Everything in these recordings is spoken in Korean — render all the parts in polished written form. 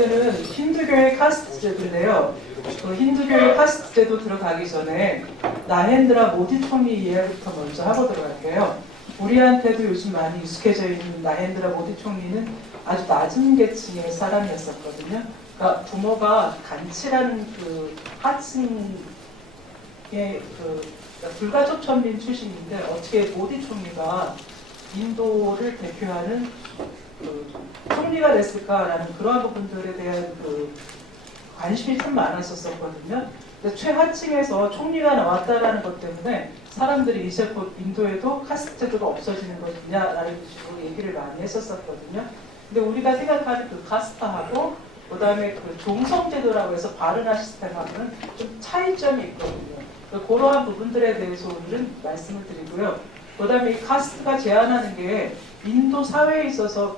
번째는 힌두교의 카스트 제도인데요. 그 힌두교의 카스트 제도 들어가기 전에 나헨드라 모디 총리 이야기부터 먼저 하고 들어갈게요. 우리한테도 요즘 많이 익숙해져 있는 나헨드라 모디 총리는 아주 낮은 계층의 사람이었었거든요. 그러니까 부모가 간치라는 그 하층의 불가족 천민 출신인데 어떻게 모디 총리가 인도를 대표하는 총리가 됐을까라는 그러한 부분들에 대한 관심이 참 많았었거든요. 근데 최하층에서 총리가 나왔다라는 것 때문에 사람들이 이제 곧 인도에도 카스트 제도가 없어지는 것이냐라는 식으로 얘기를 많이 했었거든요. 근데 우리가 생각하는 그 카스트하고 그다음에 그 종성 제도라고 해서 바르나 시스템하고는 좀 차이점이 있거든요. 그러한 부분들에 대해서 오늘은 말씀을 드리고요. 그다음에 이 카스트가 제안하는 게 인도 사회에 있어서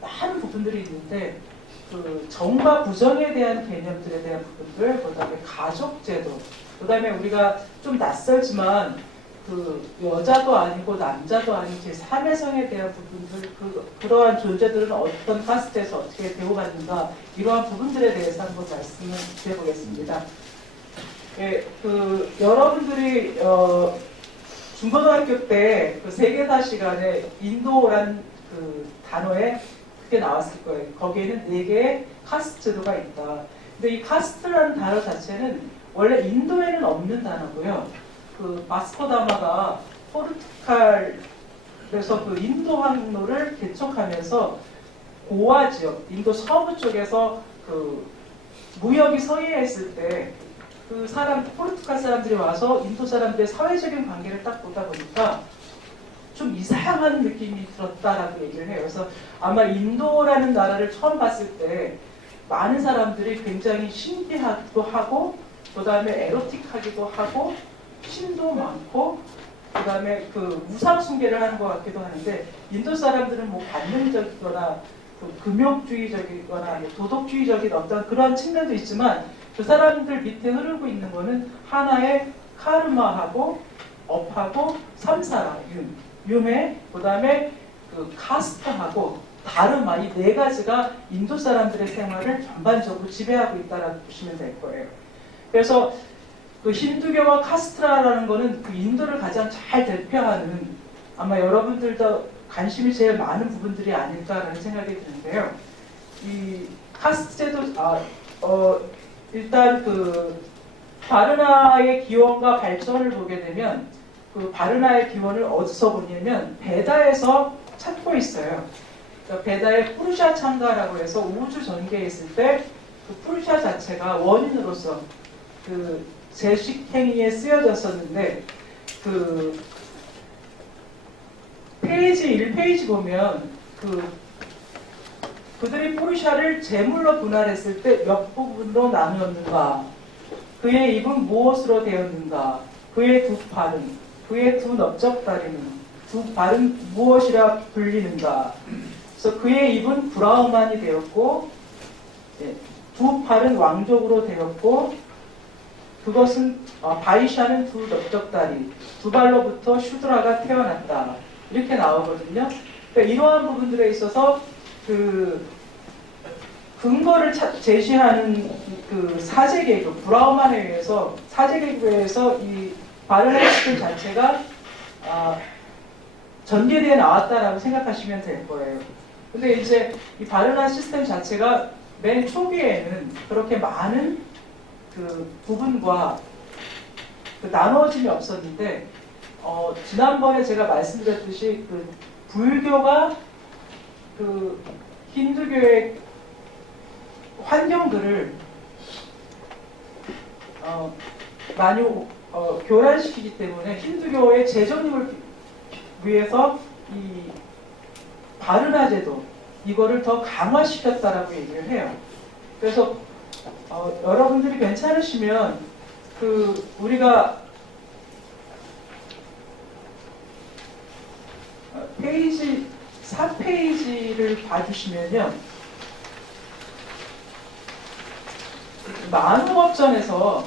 많은 부분들이 있는데 정과 부정에 대한 개념들에 대한 부분들, 그다음에 가족 제도, 그다음에 우리가 좀 낯설지만 여자도 아니고 남자도 아닌 제3의 성에 대한 부분들, 그러한 존재들은 어떤 카스트에서 어떻게 대우받는가, 이러한 부분들에 대해서 한번 말씀을 드려보겠습니다. 예, 여러분들이 중고등학교 때 세계사 시간에 인도란 단어에 그게 나왔을 거예요. 거기에는 4개의 카스트 제도가 있다. 근데 이 카스트라는 단어 자체는 원래 인도에는 없는 단어고요. 바스코다마가 포르투갈에서 인도 항로를 개척하면서 고아 지역, 인도 서부 쪽에서 무역이 서해했을 때 포르투갈 사람들이 와서 인도 사람들의 사회적인 관계를 딱 보다 보니까 좀 이상한 느낌이 들었다라고 얘기를 해요. 그래서 아마 인도라는 나라를 처음 봤을 때 많은 사람들이 굉장히 신비하기도 하고, 그 다음에 에로틱하기도 하고, 신도 많고, 그 다음에 우상 숭배를 하는 것 같기도 하는데, 인도 사람들은 뭐 관념적이거나 금욕주의적이거나 도덕주의적인 어떤 그런 측면도 있지만, 그 사람들 밑에 흐르고 있는 거는 하나의 카르마하고 업하고 삼사라, 윤회, 그 다음에 카스트하고 다르마, 이 4가지가 인도 사람들의 생활을 전반적으로 지배하고 있다라고 보시면 될 거예요. 그래서 힌두교와 카스트라라는 거는 인도를 가장 잘 대표하는, 아마 여러분들도 관심이 제일 많은 부분들이 아닐까라는 생각이 드는데요. 이 카스트 제도, 일단 바르나의 기원과 발전을 보게 되면 바르나의 기원을 어디서 보냐면 베다에서 찾고 있어요. 그러니까 베다의 푸르샤 창가라고 해서 우주 전개에 있을 때 푸르샤 자체가 원인으로서 제식 행위에 쓰여졌었는데 페이지 1페이지 보면 그들이 푸르샤를 제물로 분할했을 때 몇 부분으로 나누었는가, 그의 입은 무엇으로 되었는가, 그의 두 팔은, 그의 두 넓적다리는, 두 발은 무엇이라 불리는가. 그래서 그의 입은 브라우만이 되었고, 두 팔은 왕족으로 되었고, 그것은 바이샤는 두 넓적다리, 두 발로부터 슈드라가 태어났다. 이렇게 나오거든요. 그러니까 이러한 부분들에 있어서 근거를 제시하는 사제계급, 브라우만에 의해서 사제계급에 의해서 이 바르나 시스템 자체가 전개되어 나왔다라고 생각하시면 될 거예요. 근데 이제 이 바르나 시스템 자체가 맨 초기에는 그렇게 많은 부분과 나누어짐이 없었는데, 지난번에 제가 말씀드렸듯이 불교가 힌두교의 환경들을 많이 교란시키기 때문에 힌두교의 재정립을 위해서 이 바르나 제도 이거를 더 강화시켰다라고 얘기를 해요. 그래서 여러분들이 괜찮으시면 우리가 페이지 4페이지를 봐주시면요, 만우업전에서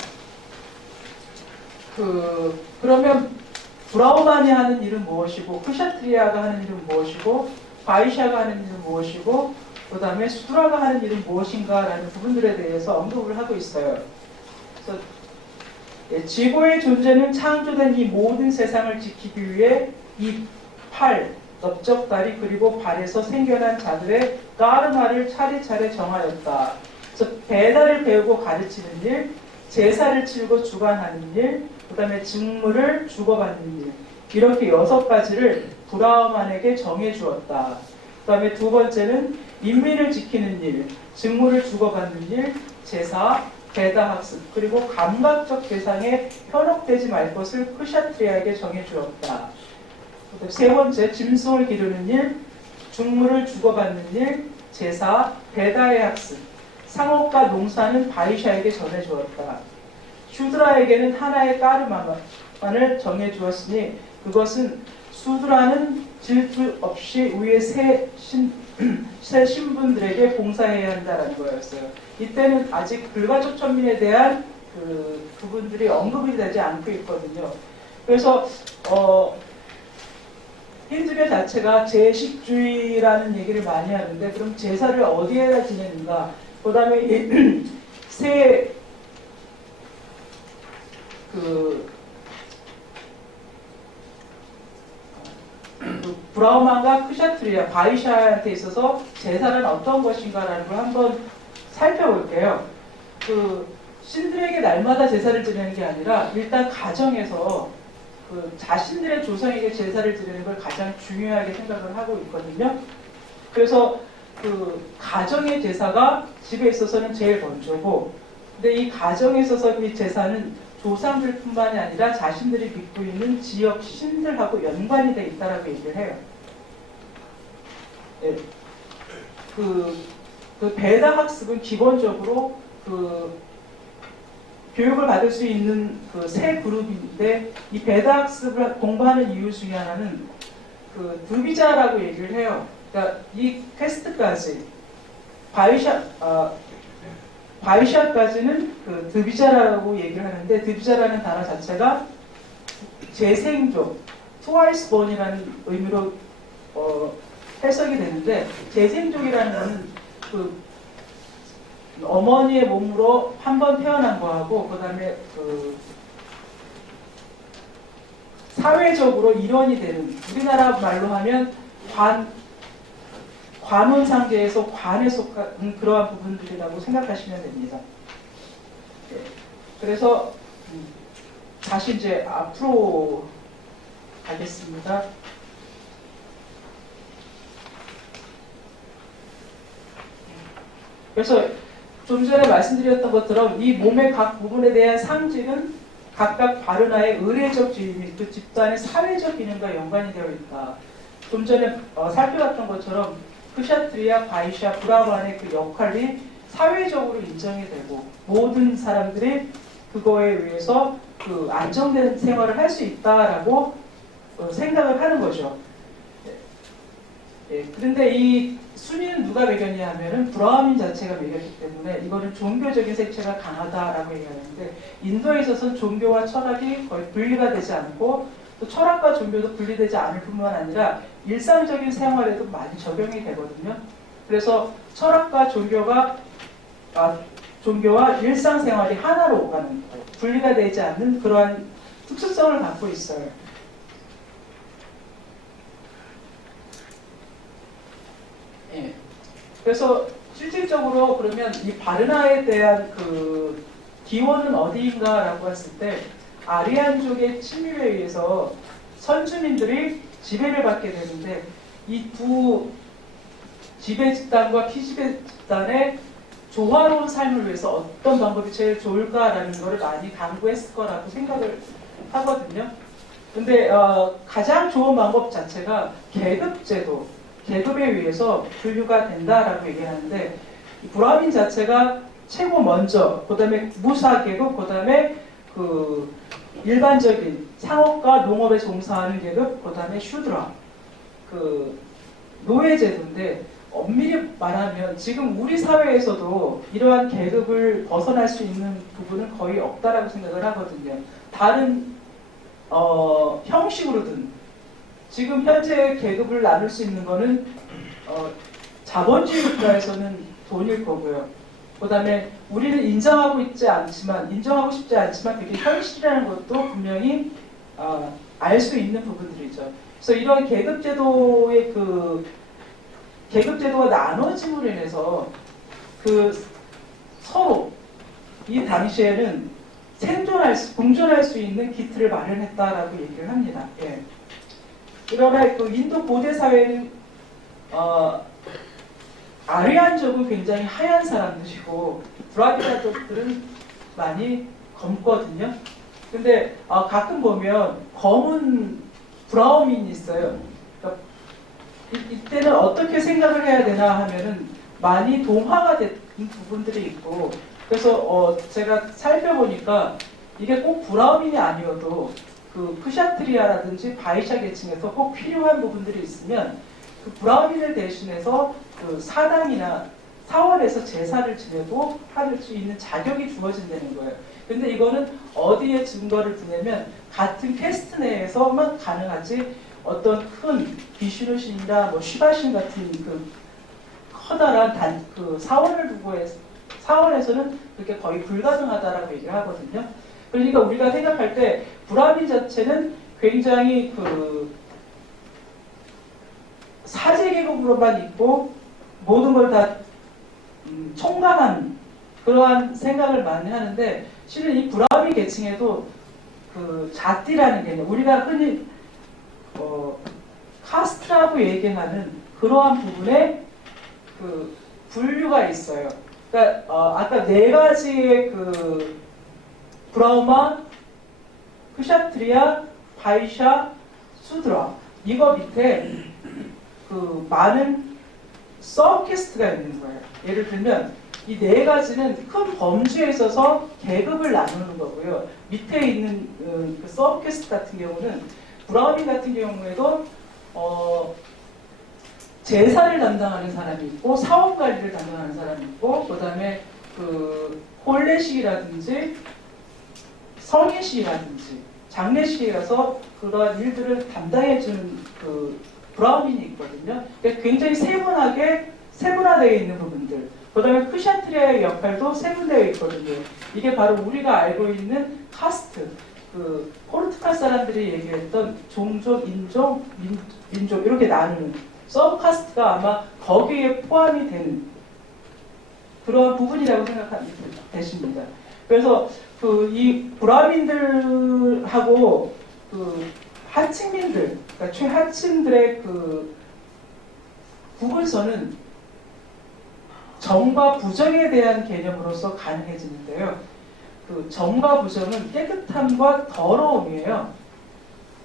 그러면 브라우만이 하는 일은 무엇이고, 크샤트리아가 하는 일은 무엇이고, 바이샤가 하는 일은 무엇이고, 그 다음에 수드라가 하는 일은 무엇인가라는 부분들에 대해서 언급을 하고 있어요. 그래서 지구의 존재는 창조된 이 모든 세상을 지키기 위해 이 팔, 넓적다리 그리고 발에서 생겨난 자들의 까르마를 차례차례 정하였다. 그래서 배달을 배우고 가르치는 일, 제사를 치르고 주관하는 일, 그 다음에 직무를 주고받는 일, 이렇게 6가지를 브라흐만에게 정해주었다. 그 다음에 두 번째는 인민을 지키는 일, 직무를 주고받는 일, 제사, 배다 학습, 그리고 감각적 대상에 현혹되지 말 것을 크샤트리아에게 정해주었다. 세 번째, 짐승을 기르는 일, 죽물을 주고받는 일, 제사, 배다의 학습, 상업과 농사는 바이샤에게 전해주었다. 슈드라에게는 하나의 까르마만을 정해주었으니 그것은 수드라는 질투 없이 위의 새 신분들에게 봉사해야 한다는 거였어요. 이때는 아직 불가족 천민에 대한 그분들이 언급이 되지 않고 있거든요. 그래서 힌두교 자체가 제식주의라는 얘기를 많이 하는데, 그럼 제사를 어디에다 지내는가? 그 다음에 브라흐만과 크샤트리아, 바이샤한테 있어서 제사는 어떤 것인가라는 걸 한번 살펴볼게요. 신들에게 날마다 제사를 지내는 게 아니라 일단 가정에서 자신들의 조상에게 제사를 드리는 걸 가장 중요하게 생각을 하고 있거든요. 그래서 가정의 제사가 집에 있어서는 제일 먼저고, 근데 이 가정에 있어서 이 제사는 조상들뿐만이 아니라 자신들이 믿고 있는 지역 신들하고 연관이 돼 있다라고 얘기를 해요. 네. 배다 학습은 기본적으로 교육을 받을 수 있는 세 그룹인데, 이 배다 학습을 공부하는 이유 중에 하나는 드비자라고 얘기를 해요. 그러니까 이 퀘스트까지 바이샤까지는 드비자라고 얘기를 하는데, 드비자라는 단어 자체가 재생족, twice born이라는 의미로 해석이 되는데, 재생족이라는 것은 어머니의 몸으로 한 번 태어난 거하고, 그 다음에 사회적으로 일원이 되는, 우리나라 말로 하면 관원상계에서 관에 속한 그러한 부분들이라고 생각하시면 됩니다. 네. 그래서 다시 이제 앞으로 가겠습니다. 그래서 좀 전에 말씀드렸던 것처럼 이 몸의 각 부분에 대한 상징은 각각 바르나의 의례적 지위 및 그 집단의 사회적 기능과 연관이 되어 있다. 좀 전에 살펴봤던 것처럼 크샤트리아, 바이샤, 브라흐만의 그 역할이 사회적으로 인정이 되고, 모든 사람들이 그거에 의해서 안정된 생활을 할 수 있다라고 생각을 하는 거죠. 예, 그런데 이 순위는 누가 매겼냐 하면은 브라흐민 자체가 매겼기 때문에 이거는 종교적인 색채가 강하다라고 얘기하는데, 인도에 있어서는 종교와 철학이 거의 분리가 되지 않고, 또 철학과 종교도 분리되지 않을 뿐만 아니라 일상적인 생활에도 많이 적용이 되거든요. 그래서 철학과 종교와 일상생활이 하나로 가는, 분리가 되지 않는 그러한 특수성을 갖고 있어요. 예. 그래서 실질적으로 그러면 이 바르나에 대한 기원은 어디인가라고 했을 때, 아리안족의 침입에 의해서 선주민들이 지배를 받게 되는데, 이 두 지배 집단과 피지배 집단의 조화로운 삶을 위해서 어떤 방법이 제일 좋을까라는 것을 많이 강구했을 거라고 생각을 하거든요. 근데 가장 좋은 방법 자체가 계급제도, 계급에 의해서 분류가 된다라고 얘기하는데, 브라흐민 자체가 최고 먼저, 그 다음에 무사계급, 그 다음에 일반적인 상업과 농업에 종사하는 계급, 그 다음에 슈드라, 노예제도인데, 엄밀히 말하면 지금 우리 사회에서도 이러한 계급을 벗어날 수 있는 부분은 거의 없다라고 생각을 하거든요. 다른 형식으로든 지금 현재 계급을 나눌 수 있는 거는 자본주의 국가에서는 돈일 거고요. 그다음에 우리는 인정하고 싶지 않지만 그게 현실이라는 것도 분명히 알 수 있는 부분들이죠. 그래서 이런 계급제도가 나눠짐으로 인해서 서로 이 당시에는 공존할 수 있는 기틀을 마련했다라고 얘기를 합니다. 예. 그러나 인도 고대 사회는 아리안족은 굉장히 하얀 사람들이고 드라비다족들은 많이 검거든요. 근데 가끔 보면 검은 브라우민이 있어요. 그러니까 이때는 어떻게 생각을 해야 되나 하면은 많이 동화가 된 부분들이 있고, 그래서 제가 살펴보니까 이게 꼭 브라우민이 아니어도 크샤트리아라든지 바이샤 계층에서 꼭 필요한 부분들이 있으면 브라우민을 대신해서 사당이나 사원에서 제사를 지내고 할 수 있는 자격이 주어진다는 거예요. 근데 이거는 어디에 증거를 두냐면 같은 캐스트 내에서만 가능하지, 어떤 큰 비슈누 신이나 시바신 같은 커다란 사원을 두고 사원에서는 그게 거의 불가능하다라고 얘기를 하거든요. 그러니까 우리가 생각할 때 브라민 자체는 굉장히 사제 계급으로만 있고 모든 걸 다 총괄한 그러한 생각을 많이 하는데, 실은 이 브라민 계층에도 자띠라는 개념, 우리가 흔히 카스트라고 얘기하는 그러한 부분에 분류가 있어요. 그러니까 아까 네 가지의 브라우마, 크샤트리아, 바이샤, 수드라, 이거 밑에 많은 서브캐스트가 있는 거예요. 예를 들면 이 네 가지는 큰 범주에 있어서 계급을 나누는 거고요. 밑에 있는 서브캐스트 같은 경우는 브라우민 같은 경우에도 제사를 담당하는 사람이 있고 사원 관리를 담당하는 사람이 있고, 그다음에 혼례식이라든지 성례식이라든지 장례식에 가서 그러한 일들을 담당해주는 브라우민이 있거든요. 그러니까 굉장히 세분화되어 있는 부분들. 그다음에 크샤트리아의 역할도 세분되어 있거든요. 이게 바로 우리가 알고 있는 카스트, 포르투갈 사람들이 얘기했던 종족, 인종, 민족 이렇게 나누는 서브카스트가 아마 거기에 포함이 되는 그런 부분이라고 생각하면 되십니다. 그래서 이 브라민들하고 하층민들, 그러니까 최하층들의 구분선은 정과 부정에 대한 개념으로서 가능해지는데요. 정과 부정은 깨끗함과 더러움이에요.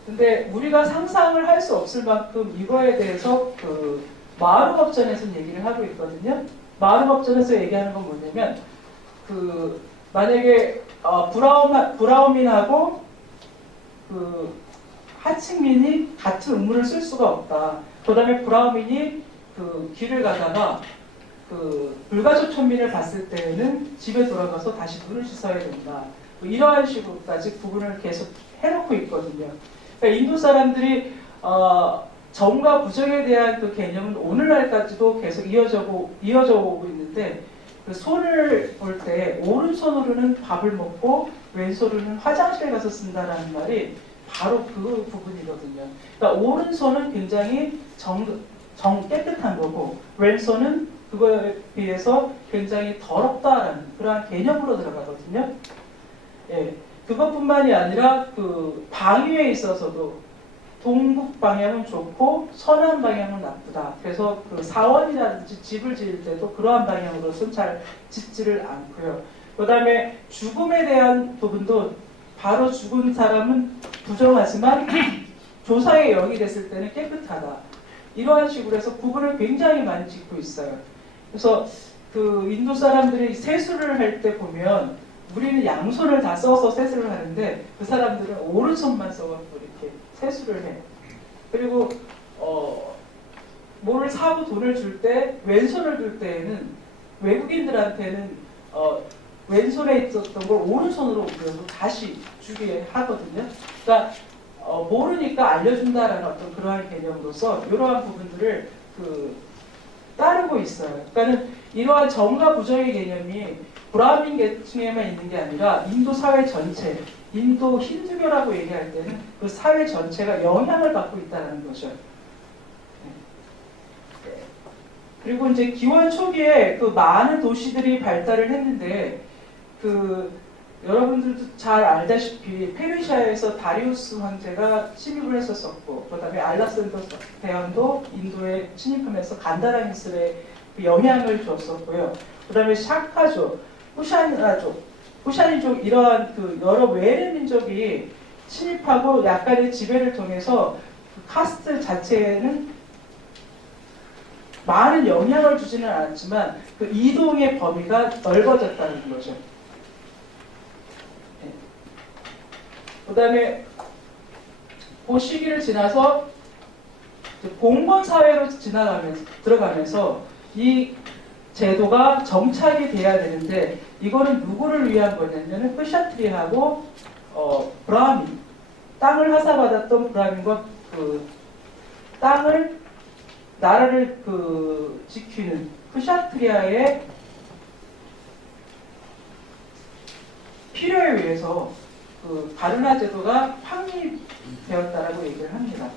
근데 우리가 상상을 할 수 없을 만큼 이거에 대해서 마하르법전에서 얘기를 하고 있거든요. 마하르법전에서 얘기하는 건 뭐냐면 만약에 브라우민하고 하층민이 같은 음물을 쓸 수가 없다. 그다음에 브라우민이 길을 가다가 불가족 천민을 봤을 때는 집에 돌아가서 다시 눈을 씻어야 된다. 이러한 식으로까지 구분을 계속 해놓고 있거든요. 그러니까 인도 사람들이 정과 부정에 대한 개념은 오늘날까지도 계속 이어져 오고 있는데, 손을 볼 때 오른손으로는 밥을 먹고 왼손으로는 화장실 가서 쓴다라는 말이 바로 그 부분이거든요. 그러니까 오른손은 굉장히 깨끗한 거고 왼손은 그거에 비해서 굉장히 더럽다라는 그러한 개념으로 들어가거든요. 예, 그것뿐만이 아니라 방위에 있어서도 동북 방향은 좋고 서남 방향은 나쁘다. 그래서 사원이라든지 집을 지을 때도 그러한 방향으로는 잘 짓지를 않고요. 그다음에 죽음에 대한 부분도 바로 죽은 사람은 부정하지만 조상의 영이 됐을 때는 깨끗하다. 이러한 식으로 해서 구분을 굉장히 많이 짓고 있어요. 그래서 인도 사람들이 세수를 할 때 보면 우리는 양손을 다 써서 세수를 하는데 그 사람들은 오른손만 써갖고 이렇게 세수를 해. 그리고 뭐를 사고 돈을 줄 때 왼손을 줄 때에는 외국인들한테는 왼손에 있었던 걸 오른손으로 옮겨서 다시 주게 하거든요. 그러니까 모르니까 알려준다라는 어떤 그러한 개념으로서 이러한 부분들을 따르고 있어요. 그러니까는 이러한 정과 부정의 개념이 브라민 계층에만 있는 게 아니라 인도 사회 전체, 인도 힌두교라고 얘기할 때는 그 사회 전체가 영향을 받고 있다는 거죠. 그리고 이제 기원 초기에 그 많은 도시들이 발달을 했는데 그 여러분들도 잘 알다시피 페르시아에서 다리우스 황제가 침입을 했었었고 그다음에 알렉산더 대왕도 인도에 침입하면서 간다라미스에 그 영향을 줬었고요. 그다음에 샤카족, 후샤니족 이러한 그 여러 외래 민족이 침입하고 약간의 지배를 통해서 그 카스트 자체는 많은 영향을 주지는 않았지만 그 이동의 범위가 넓어졌다는 거죠. 네. 그 다음에 그 시기를 지나서 공건 사회로 들어가면서 이 제도가 정착이 돼야 되는데 이거는 누구를 위한 거냐면 크샤트리하고 브라민, 땅을 하사받았던 브라민과 그 땅을 나라를 지키는 크샤트리아의 필요에 의해서 그 바르나 제도가 확립되었다라고 얘기를 합니다.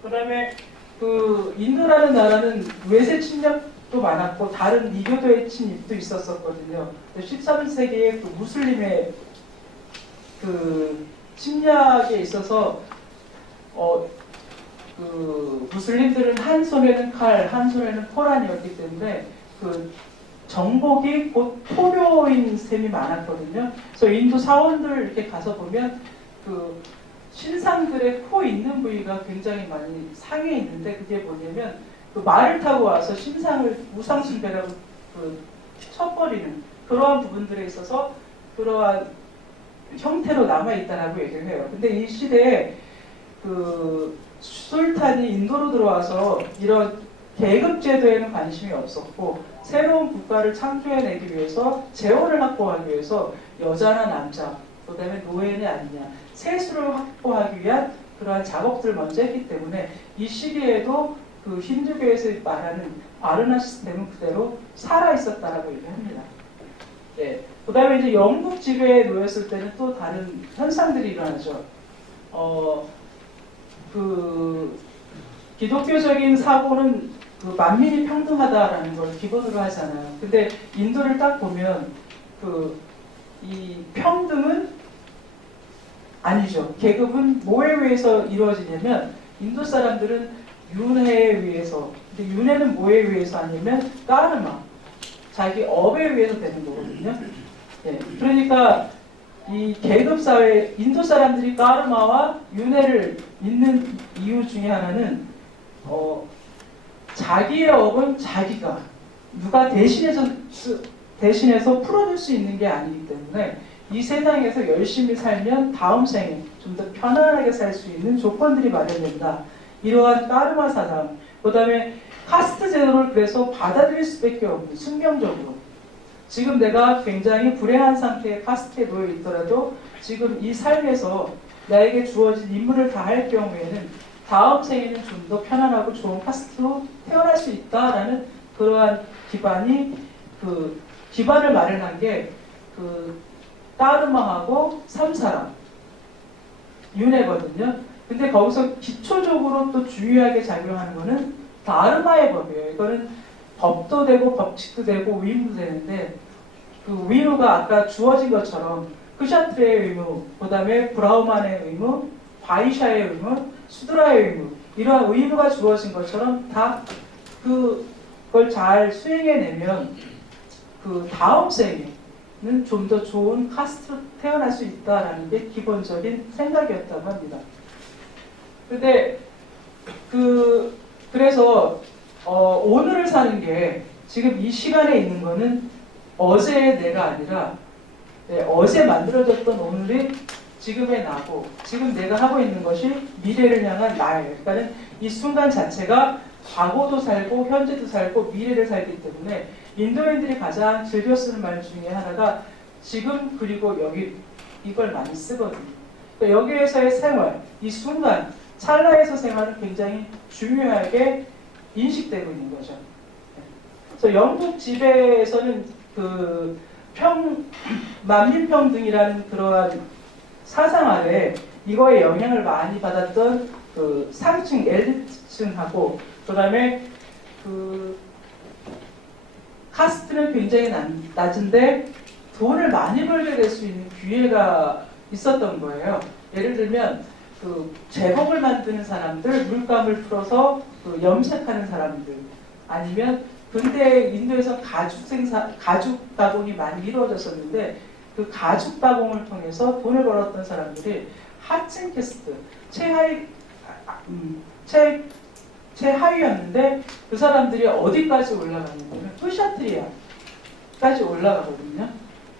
그 다음에 그 인도라는 나라는 외세 침략도 많았고 다른 이교도의 침입도 있었었거든요. 13세기에 그 무슬림의 그 침략에 있어서 그 무슬림들은 한 손에는 칼, 한 손에는 코란이었기 때문에 그 정복이 곧 포로인 셈이 많았거든요. 그래서 인도 사원들 이렇게 가서 보면 그 신상들의 코 있는 부위가 굉장히 많이 상해 있는데 그게 뭐냐면 그 말을 타고 와서 신상을 우상숭배라고 그 쳐버리는 그러한 부분들에 있어서 그러한 형태로 남아있다라고 얘기를 해요. 근데 이 시대에 그 술탄이 인도로 들어와서 이런 계급제도에는 관심이 없었고 새로운 국가를 창조해내기 위해서 재원을 확보하기 위해서 여자나 남자, 그 다음에 노예냐 아니냐 세수를 확보하기 위한 그러한 작업들을 먼저 했기 때문에 이 시기에도 그 힌두교에서 말하는 바르나 시스템은 그대로 살아있었다라고 얘기합니다. 네. 그 다음에 이제 영국 지배에 놓였을 때는 또 다른 현상들이 일어나죠. 그 기독교적인 사고는 그 만민이 평등하다라는 걸 기본으로 하잖아요. 근데 인도를 딱 보면 그 이 평등은 아니죠. 계급은 뭐에 의해서 이루어지냐면 인도 사람들은 윤회에 의해서, 근데 윤회는 뭐에 의해서 아니면 까르마, 자기 업에 의해서 되는 거거든요. 예, 그러니까 이 계급 사회, 인도 사람들이 까르마와 윤회를 믿는 이유 중에 하나는 자기의 업은 자기가 누가 대신해서 풀어줄 수 있는 게 아니기 때문에 이 세상에서 열심히 살면 다음 생에 좀 더 편안하게 살 수 있는 조건들이 마련된다. 이러한 까르마 사상, 그 다음에 카스트 제도를 그래서 받아들일 수밖에 없는 순경적으로 지금 내가 굉장히 불행한 상태의 카스트에 놓여 있더라도 지금 이 삶에서 나에게 주어진 임무를 다할 경우에는 다음 생에는 좀 더 편안하고 좋은 카스트로 태어날 수 있다라는 그러한 기반을 마련한 게 그 까르마하고 삼사람 윤회거든요. 근데 거기서 기초적으로 또 중요하게 작용하는 거는 다르마의 법이에요. 이거는 법도 되고 법칙도 되고 위임도 되는데 그 위임가 아까 주어진 것처럼 크샤트리의 의무, 그 다음에 브라우만의 의무, 바이샤의 의무, 수드라의 의무 이러한 의무가 주어진 것처럼 다 그걸 잘 수행해내면 그 다음 생에는 좀 더 좋은 카스트로 태어날 수 있다라는 게 기본적인 생각이었다고 합니다. 근데 그래서 오늘을 사는 게 지금 이 시간에 있는 거는 어제의 내가 아니라 어제 만들어졌던 오늘이 지금의 나고 지금 내가 하고 있는 것이 미래를 향한 나예요. 그러니까 이 순간 자체가 과거도 살고 현재도 살고 미래를 살기 때문에 인도인들이 가장 즐겨 쓰는 말 중에 하나가 지금 그리고 여기 이걸 많이 쓰거든요. 그러니까 여기에서의 생활, 이 순간, 찰나에서 생활은 굉장히 중요하게 인식되고 있는 거죠. 그래서 영국 지배에서는 그 만민평등이라는 그러한 사상 아래 이거에 영향을 많이 받았던 그 상층 엘리트층하고 그다음에 그 카스트는 굉장히 낮은데 돈을 많이 벌게 될 수 있는 기회가 있었던 거예요. 예를 들면 그 제복을 만드는 사람들, 물감을 풀어서 그 염색하는 사람들, 아니면 근대 인도에서 가죽 가공이 많이 이루어졌었는데 그 가죽 가공을 통해서 돈을 벌었던 사람들이 하층 캐스트, 최하위였는데 그 사람들이 어디까지 올라가냐면 푸샤트리아까지 올라가거든요.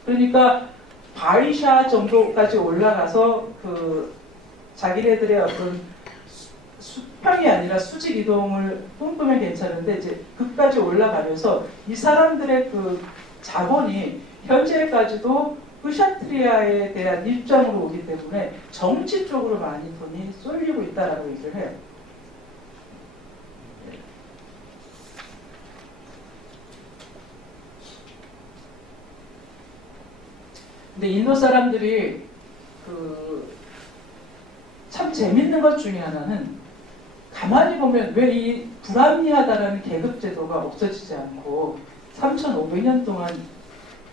그러니까 바리샤 정도까지 올라가서 그 자기네들의 어떤 수평이 아니라 수직 이동을 꿈꾸면 괜찮은데 이제 그까지 올라가면서 이 사람들의 그 자본이 현재까지도 푸샤트리아에 대한 일정으로 오기 때문에 정치 쪽으로 많이 돈이 쏠리고 있다라고 얘기를 해요. 근데 인도 사람들이 참 재밌는 것 중에 하나는 가만히 보면 왜 이 불합리하다라는 계급 제도가 없어지지 않고 3,500년 동안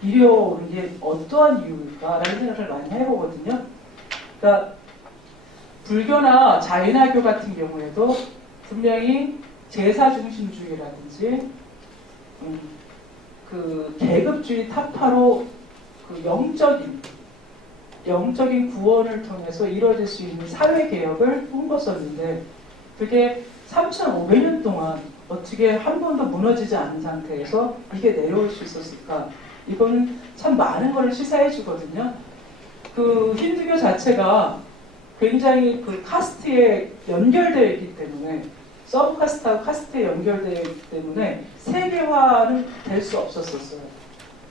이려오는 게 어떠한 이유일까라는 생각을 많이 해보거든요. 그러니까 불교나 자인화교 같은 경우에도 분명히 제사 중심주의라든지 그 계급주의 타파로 그 영적인 구원을 통해서 이루어질 수 있는 사회 개혁을 꿈꿨었는데 그게 3,500년 동안 어떻게 한 번도 무너지지 않은 상태에서 이게 내려올 수 있었을까? 이거는 참 많은 걸 시사해 주거든요. 그 힌두교 자체가 굉장히 그 카스트에 연결되어 있기 때문에 서브카스트하고 카스트에 연결되어 있기 때문에 세계화는 될 수 없었어요.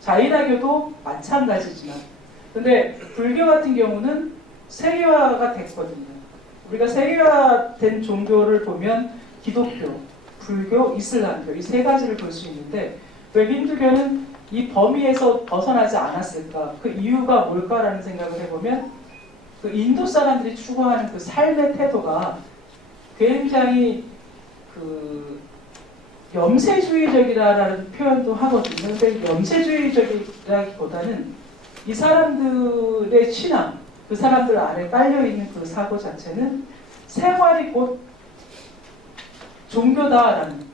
자인화교도 마찬가지지만 근데 불교 같은 경우는 세계화가 됐거든요. 우리가 세계화된 종교를 보면 기독교, 불교, 이슬람교 이 세 가지를 볼 수 있는데 왜 힌두교는 이 범위에서 벗어나지 않았을까? 그 이유가 뭘까라는 생각을 해보면 그 인도 사람들이 추구하는 그 삶의 태도가 굉장히 그 염세주의적이라는 표현도 하거든요. 근데 염세주의적이라기보다는 이 사람들의 신앙, 그 사람들 안에 깔려있는 그 사고 자체는 생활이 곧 종교다라는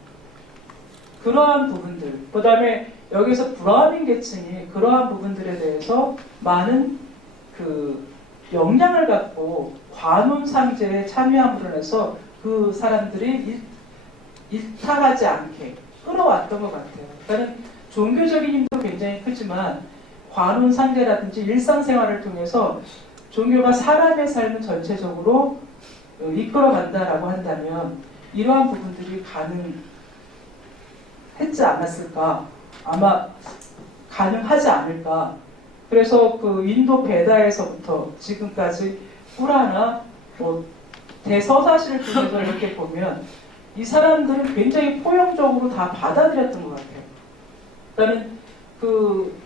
그러한 부분들, 그 다음에 여기서 브라민 계층이 그러한 부분들에 대해서 많은 그 영향을 갖고 관훈상제에 참여함으로 해서 그 사람들이 일탈하지 않게 끌어왔던 것 같아요. 그러니까 종교적인 힘도 굉장히 크지만 관훈상제라든지 일상생활을 통해서 종교가 사람의 삶을 전체적으로 이끌어간다라고 한다면 이러한 부분들이 가능했지 않았을까? 아마 가능하지 않을까? 그래서 그 인도 베다에서부터 지금까지 꾸라나 대서사시를 통해서 이렇게 보면 이 사람들은 굉장히 포용적으로 다 받아들였던 것 같아요. 그러니까 그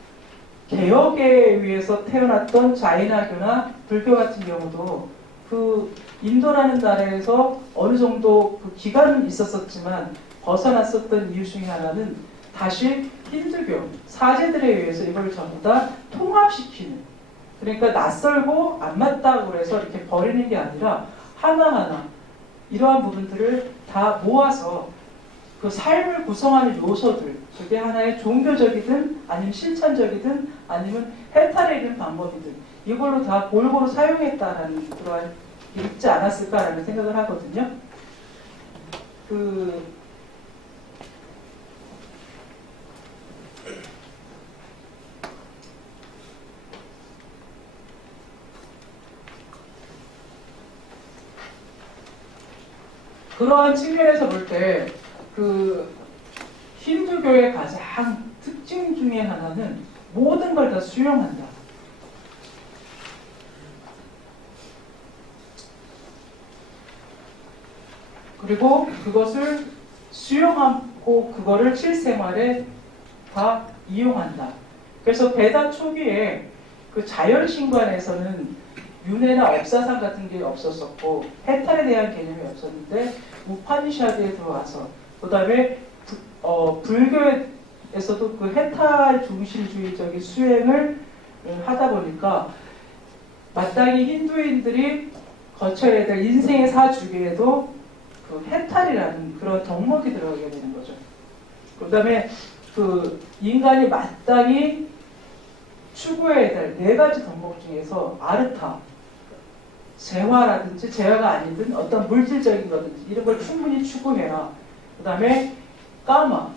개혁에 의해서 태어났던 자인화교나 불교 같은 경우도 그 인도라는 나라에서 어느 정도 그 기간은 있었었지만 벗어났었던 이유 중에 하나는 다시 힌두교, 사제들에 의해서 이걸 전부 다 통합시키는 그러니까 낯설고 안 맞다고 해서 이렇게 버리는 게 아니라 하나하나 이러한 부분들을 다 모아서 그 삶을 구성하는 요소들 그게 하나의 종교적이든 아니면 실천적이든 아니면 해탈의 방법이든 이걸로 다 골고루 사용했다라는 그러한 게 있지 않았을까라는 생각을 하거든요. 그러한 측면에서 볼 때 그 힌두교의 가장 특징 중에 하나는 모든 걸 다 수용한다. 그리고 그것을 수용하고 그거를 실생활에 다 이용한다. 그래서 베다 초기에 그 자연신관에서는 윤회나 업사상 같은 게 없었었고 해탈에 대한 개념이 없었는데 우파니샤드에 들어와서 그 다음에 불교에서도 그 해탈 중심주의적인 수행을 하다 보니까 마땅히 힌두인들이 거쳐야 될 인생의 사주기에도 그 해탈이라는 그런 덕목이 들어가게 되는 거죠. 그 다음에 그 인간이 마땅히 추구해야 될 네 가지 덕목 중에서 아르타, 재화라든지 재화가 아니든 어떤 물질적인 거든지 이런 걸 충분히 추구해라. 그 다음에 까마,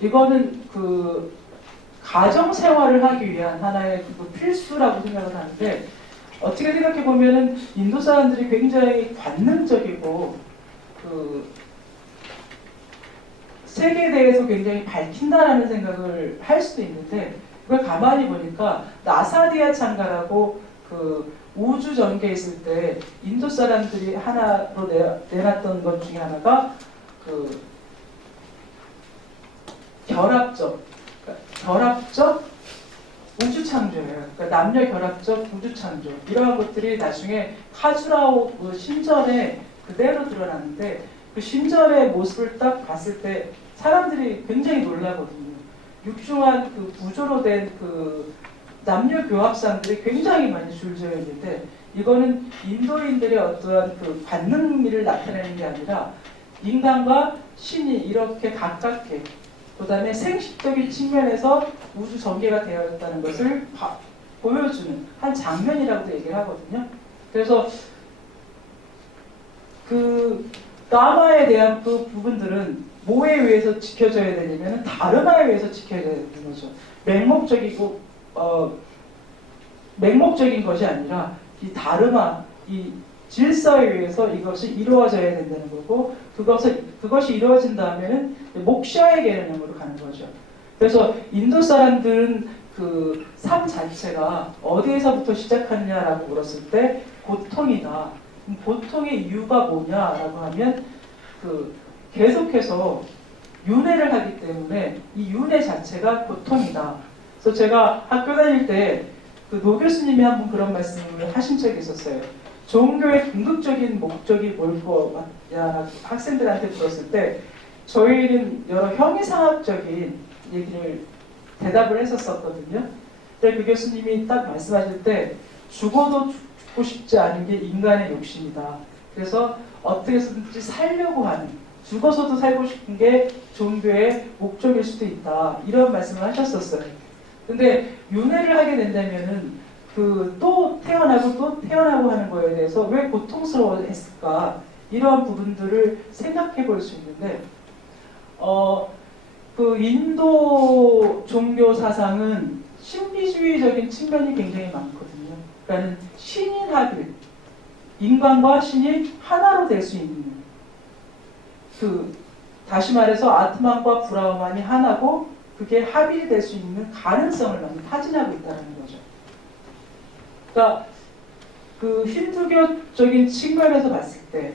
이거는 그 가정 생활을 하기 위한 하나의 그 필수라고 생각을 하는데 어떻게 생각해 보면은 인도 사람들이 굉장히 관능적이고 그 세계에 대해서 굉장히 밝힌다라는 생각을 할 수도 있는데 그걸 가만히 보니까 나사디아 창가라고 그 우주 전개에 있을 때 인도 사람들이 하나로 내놨던 것 중에 하나가 그 결합적 우주 창조예요. 그러니까 남녀 결합적 우주 창조 이러한 것들이 나중에 카주라오 그 신전에 그대로 드러났는데 그 신전의 모습을 딱 봤을 때 사람들이 굉장히 놀라거든요. 육중한 그 구조로 된 그 남녀 교합상들이 굉장히 많이 줄지어 있는데 이거는 인도인들의 어떠한 그 관능미를 나타내는 게 아니라 인간과 신이 이렇게 가깝게 그 다음에 생식적인 측면에서 우주 전개가 되어 있다는 것을 보여주는 한 장면이라고도 얘기를 하거든요. 그래서 그 까마에 대한 그 부분들은 뭐에 의해서 지켜져야 되냐면 다르마에 의해서 지켜져야 되는 거죠. 맹목적인 것이 아니라 이 다르마, 이 질서에 의해서 이것이 이루어져야 된다는 거고 그것이 이루어진다면은 목샤의 개념으로 가는 거죠. 그래서 인도 사람들은 그 삶 자체가 어디에서부터 시작하느냐라고 물었을 때 고통이다. 고통의 이유가 뭐냐라고 하면 그 계속해서 윤회를 하기 때문에 이 윤회 자체가 고통이다. 그래서 제가 학교 다닐 때 그 노 교수님이 한 번 그런 말씀을 하신 적이 있었어요. 종교의 궁극적인 목적이 뭘 거냐 학생들한테 물었을 때 저희는 여러 형이상학적인 얘기를 대답을 했었거든요. 근데 그 교수님이 딱 말씀하실 때 죽어도 죽고 싶지 않은 게 인간의 욕심이다. 그래서 어떻게 해서든지 살려고 하는 죽어서도 살고 싶은 게 종교의 목적일 수도 있다. 이런 말씀을 하셨었어요. 근데 윤회를 하게 된다면은 그 또 태어나고 하는 거에 대해서 왜 고통스러워했을까 이러한 부분들을 생각해 볼 수 있는데 그 인도 종교 사상은 신비주의적인 측면이 굉장히 많거든요. 그러니까 신인 합일 인간과 신이 하나로 될 수 있는 그 다시 말해서 아트만과 브라흐만이 하나고 그게 합일이 될 수 있는 가능성을 많이 타진하고 있다는 거죠. 그러니까 그 힌두교적인 측면에서 봤을 때,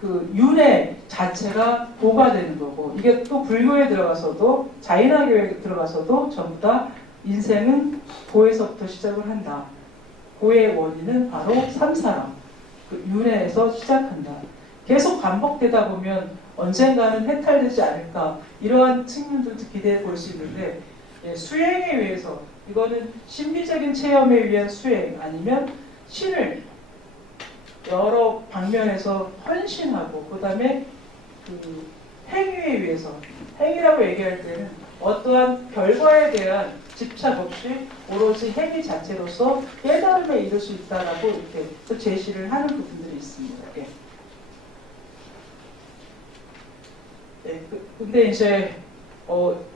그 윤회 자체가 보가 되는 거고, 이게 또 불교에 들어가서도 자인화교에 들어가서도 전부 다 인생은 보에서부터 시작을 한다. 보의 원인은 바로 삼사람, 그 윤회에서 시작한다. 계속 반복되다 보면 언젠가는 해탈되지 않을까 이러한 측면들도 기대해 볼 수 있는데 수행에 의해서 이거는 심리적인 체험에 위한 수행 아니면 신을 여러 방면에서 헌신하고 그 다음에 그 행위에 의해서 행위라고 얘기할 때는 어떠한 결과에 대한 집착 없이 오로지 행위 자체로서 깨달음에 이를 수 있다라고 이렇게 또 제시를 하는 부분들이 있습니다. 근데 이제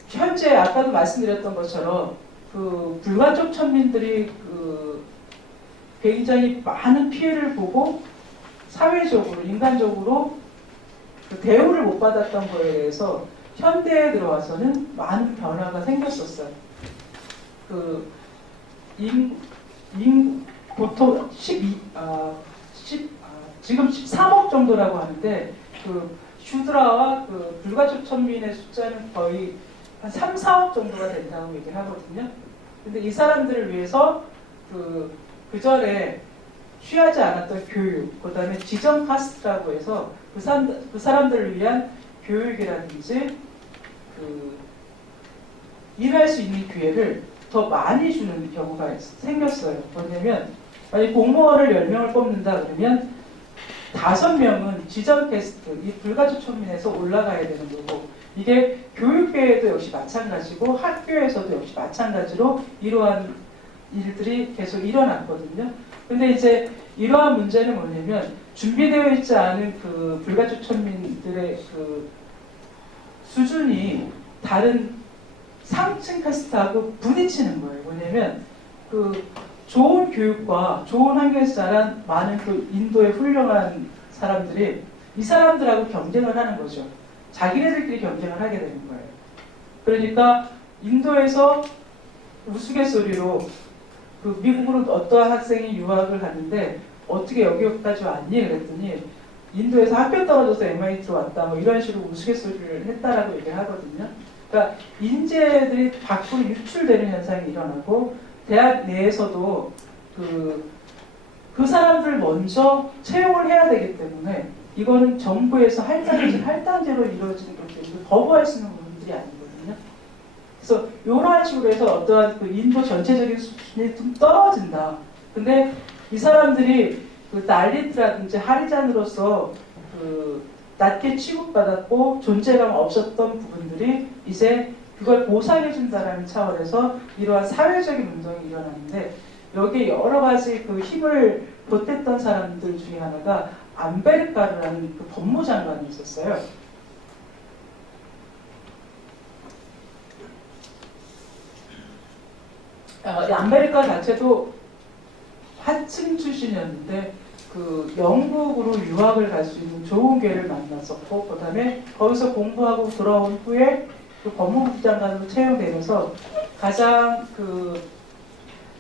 현재 아까도 말씀드렸던 것처럼 그 불가족 천민들이 그 굉장히 많은 피해를 보고 사회적으로 인간적으로 그 대우를 못 받았던 거에 대해서 현대에 들어와서는 많은 변화가 생겼었어요. 보통 지금 13억 정도라고 하는데 그 슈드라와 그 불가촉 천민의 숫자는 거의 한 3, 4억 정도가 된다고 얘기를 하거든요. 근데 이 사람들을 위해서 그 전에 취하지 않았던 교육, 그 다음에 지정 카스트라고 해서 그 사람들을 위한 교육이라든지 일할 수 있는 기회를 더 많이 주는 경우가 생겼어요. 뭐냐면 만약 공무원을 10명을 뽑는다 그러면 5명은 지정 캐스트, 이 불가촉 천민에서 올라가야 되는 거고, 이게 교육계에도 역시 마찬가지고 학교에서도 역시 마찬가지로 이러한 일들이 계속 일어났거든요. 근데 이제 이러한 문제는 뭐냐면 준비되어 있지 않은 그 불가촉 천민들의 그 수준이 다른 상층 카스트하고 부딪히는 거예요. 뭐냐면 그 좋은 교육과 좋은 환경에서 자란 많은 또 인도의 훌륭한 사람들이 이 사람들하고 경쟁을 하는 거죠. 자기네들끼리 경쟁을 하게 되는 거예요. 그러니까 인도에서 우스갯소리로 그 미국으로 어떠한 학생이 유학을 갔는데 어떻게 여기까지 왔니? 그랬더니 인도에서 학교 떨어져서 MIT로 왔다 뭐 이런 식으로 우스갯소리를 했다라고 얘기를 하거든요. 그러니까 인재들이 밖으로 유출되는 현상이 일어나고 대학 내에서도 그 사람들 먼저 채용을 해야 되기 때문에 이거는 정부에서 할당제로 이루어지는 거기 때문에 거부할 수 있는 부분들이 아니거든요. 그래서 이러한 식으로 해서 어떠한 그 인도 전체적인 수준이 좀 떨어진다. 근데 이 사람들이 그 달리트라든지 하리잔으로서 그 낮게 취급받았고 존재감 없었던 부분들이 이제 그걸 보상해준다는 차원에서 이러한 사회적인 운동이 일어나는데 여기에 여러 가지 그 힘을 보탰던 사람들 중에 하나가 암베르카르라는 그 법무장관이 있었어요. 암베르카르 자체도 하층 출신이었는데 그 영국으로 유학을 갈 수 있는 좋은 기회를 만났었고 그 다음에 거기서 공부하고 돌아온 후에 그 법무부 장관으로 채용되면서 가장 그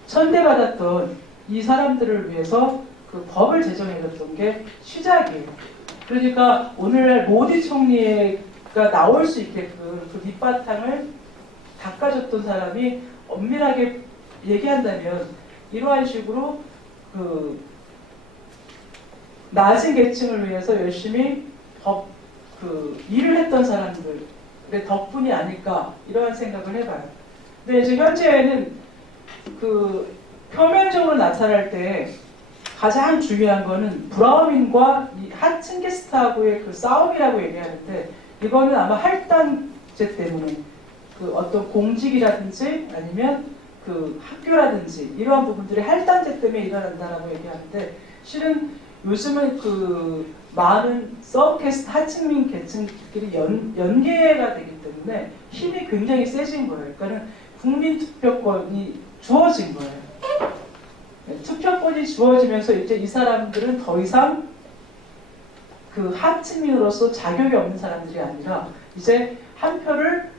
천대받았던 이 사람들을 위해서 그 법을 제정해줬던 게 시작이에요. 그러니까 오늘날 모디 총리가 나올 수 있게끔 그 밑바탕을 닦아줬던 사람이 엄밀하게 얘기한다면 이러한 식으로 그 낮은 계층을 위해서 열심히 일을 했던 사람들의 덕분이 아닐까 이러한 생각을 해봐요. 근데 이제 현재는 그 표면적으로 나타날 때 가장 중요한 거는 브라우민과 이 하층 게스트하고의 그 싸움이라고 얘기하는데 이거는 아마 할당제 때문에 그 어떤 공직이라든지 아니면 그 학교라든지 이러한 부분들이 할당제 때문에 일어난다라고 얘기하는데 실은 요즘은 그 많은 서브캐스트 하층민 계층들이 연계가 되기 때문에 힘이 굉장히 세진 거예요. 그러니까 국민 투표권이 주어진 거예요. 네, 투표권이 주어지면서 이제 이 사람들은 더 이상 그 하층민으로서 자격이 없는 사람들이 아니라 이제 한 표를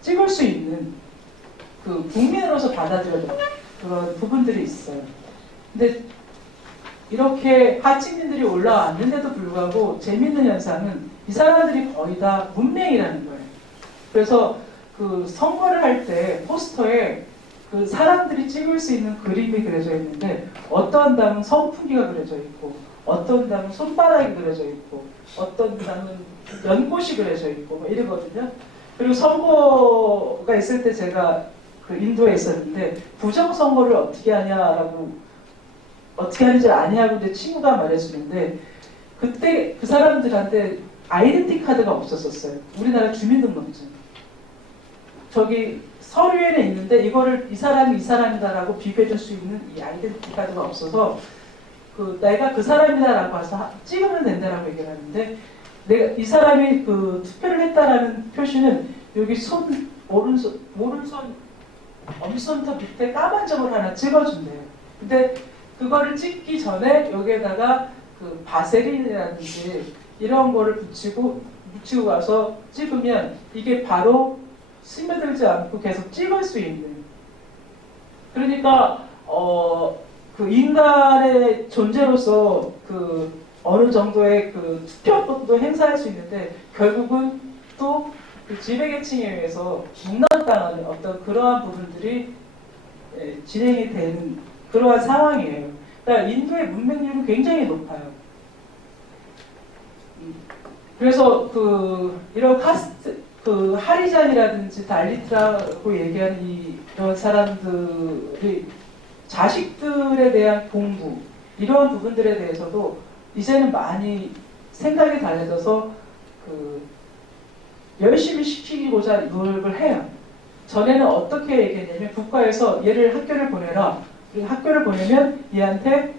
찍을 수 있는 그 국민으로서 받아들여야 되는 그런 부분들이 있어요. 근데 이렇게 하층민들이 올라왔는데도 불구하고 재밌는 현상은 이 사람들이 거의 다 문맹이라는 거예요. 그래서 그 선거를 할 때 포스터에 그 사람들이 찍을 수 있는 그림이 그려져 있는데 어떤 당은 선풍기가 그려져 있고 어떤 당은 손바닥이 그려져 있고 어떤 당은 연꽃이 그려져 있고 뭐 이러거든요. 그리고 선거가 있을 때 제가 그 인도에 있었는데 부정선거를 어떻게 하냐라고 어떻게 하는지 아냐고 내 친구가 말해주는데 그때 그 사람들한테 아이덴티 카드가 없었어요. 우리나라 주민등록증. 저기 서류에는 있는데 이거를 이 사람이 이 사람이다라고 비교해줄 수 있는 이 아이덴티 카드가 없어서 그 내가 그 사람이다라고 해서 찍으면 된다라고 얘기를 하는데 내가 이 사람이 그 투표를 했다라는 표시는 여기 오른손 엄지손톱 밑에 까만 점을 하나 찍어준대요. 근데 그거를 찍기 전에 여기에다가 그 바세린이라든지 이런 거를 붙이고 가서 찍으면 이게 바로 스며들지 않고 계속 찍을 수 있는. 그러니까 그 그 인간의 존재로서 그 어느 정도의 그 투표권도 행사할 수 있는데 결국은 또 그 지배계층에 의해서 묵락당하는 어떤 그러한 부분들이 진행이 되는 그러한 상황이에요. 그러니까 인도의 문맹률은 굉장히 높아요. 그래서 그 이런 카스트 그 하리잔이라든지 달리트라고 얘기하는 이런 사람들이 자식들에 대한 공부 이러한 부분들에 대해서도 이제는 많이 생각이 달라져서 그 열심히 시키고자 노력을 해요. 전에는 어떻게 얘기했냐면 국가에서 얘를 학교를 보내라. 그리고 학교를 보내면 얘한테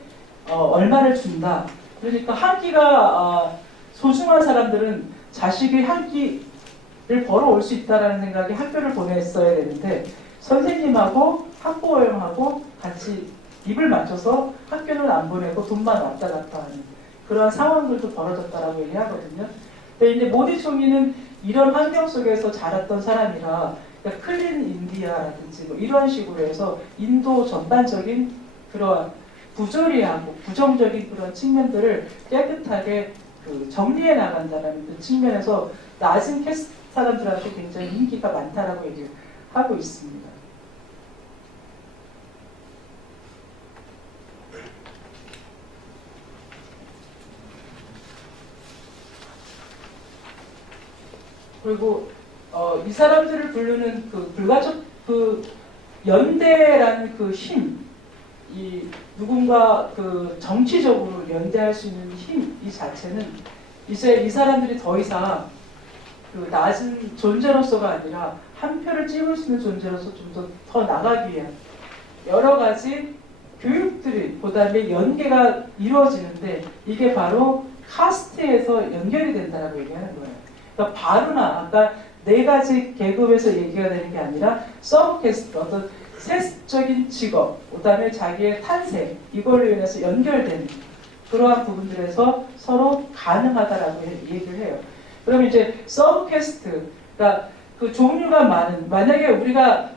얼마를 준다. 그러니까 한 끼가 소중한 사람들은 자식이 한 끼를 벌어올 수 있다는 생각에 학교를 보냈어야 되는데 선생님하고 학부모형하고 같이 입을 맞춰서 학교는 안 보내고 돈만 왔다 갔다 하는 그런 상황들도 벌어졌다라고 얘기하거든요. 근데 이제 모디 총리는 이런 환경 속에서 자랐던 사람이라 그러니까 클린 인디아라든지 뭐 이런 식으로 해서 인도 전반적인 그런 부조리하고 부정적인 그런 측면들을 깨끗하게 그 정리해 나간다는 그 측면에서 낮은 캐스트 사람들한테 굉장히 인기가 많다라고 얘기하고 있습니다. 그리고 이 사람들을 부르는 그 불가촉 그 연대라는 그 힘, 이 누군가 그 정치적으로 연대할 수 있는 힘 이 자체는 이제 이 사람들이 더 이상 그 낮은 존재로서가 아니라 한 표를 찍을 수 있는 존재로서 좀 더 나가기 위한 여러 가지 교육들이 그다음에 연계가 이루어지는데 이게 바로 카스트에서 연결이 된다고 얘기하는 거예요. 그러니까 바로나 아까 네 가지 계급에서 얘기가 되는 게 아니라 서브캐스트 어떤 세습적인 직업, 그다음에 자기의 탄생 이걸로 인해서 연결되는 그러한 부분들에서 서로 가능하다라고 얘기를 해요. 그럼 이제 서브캐스트, 그러니까 그 종류가 많은 만약에 우리가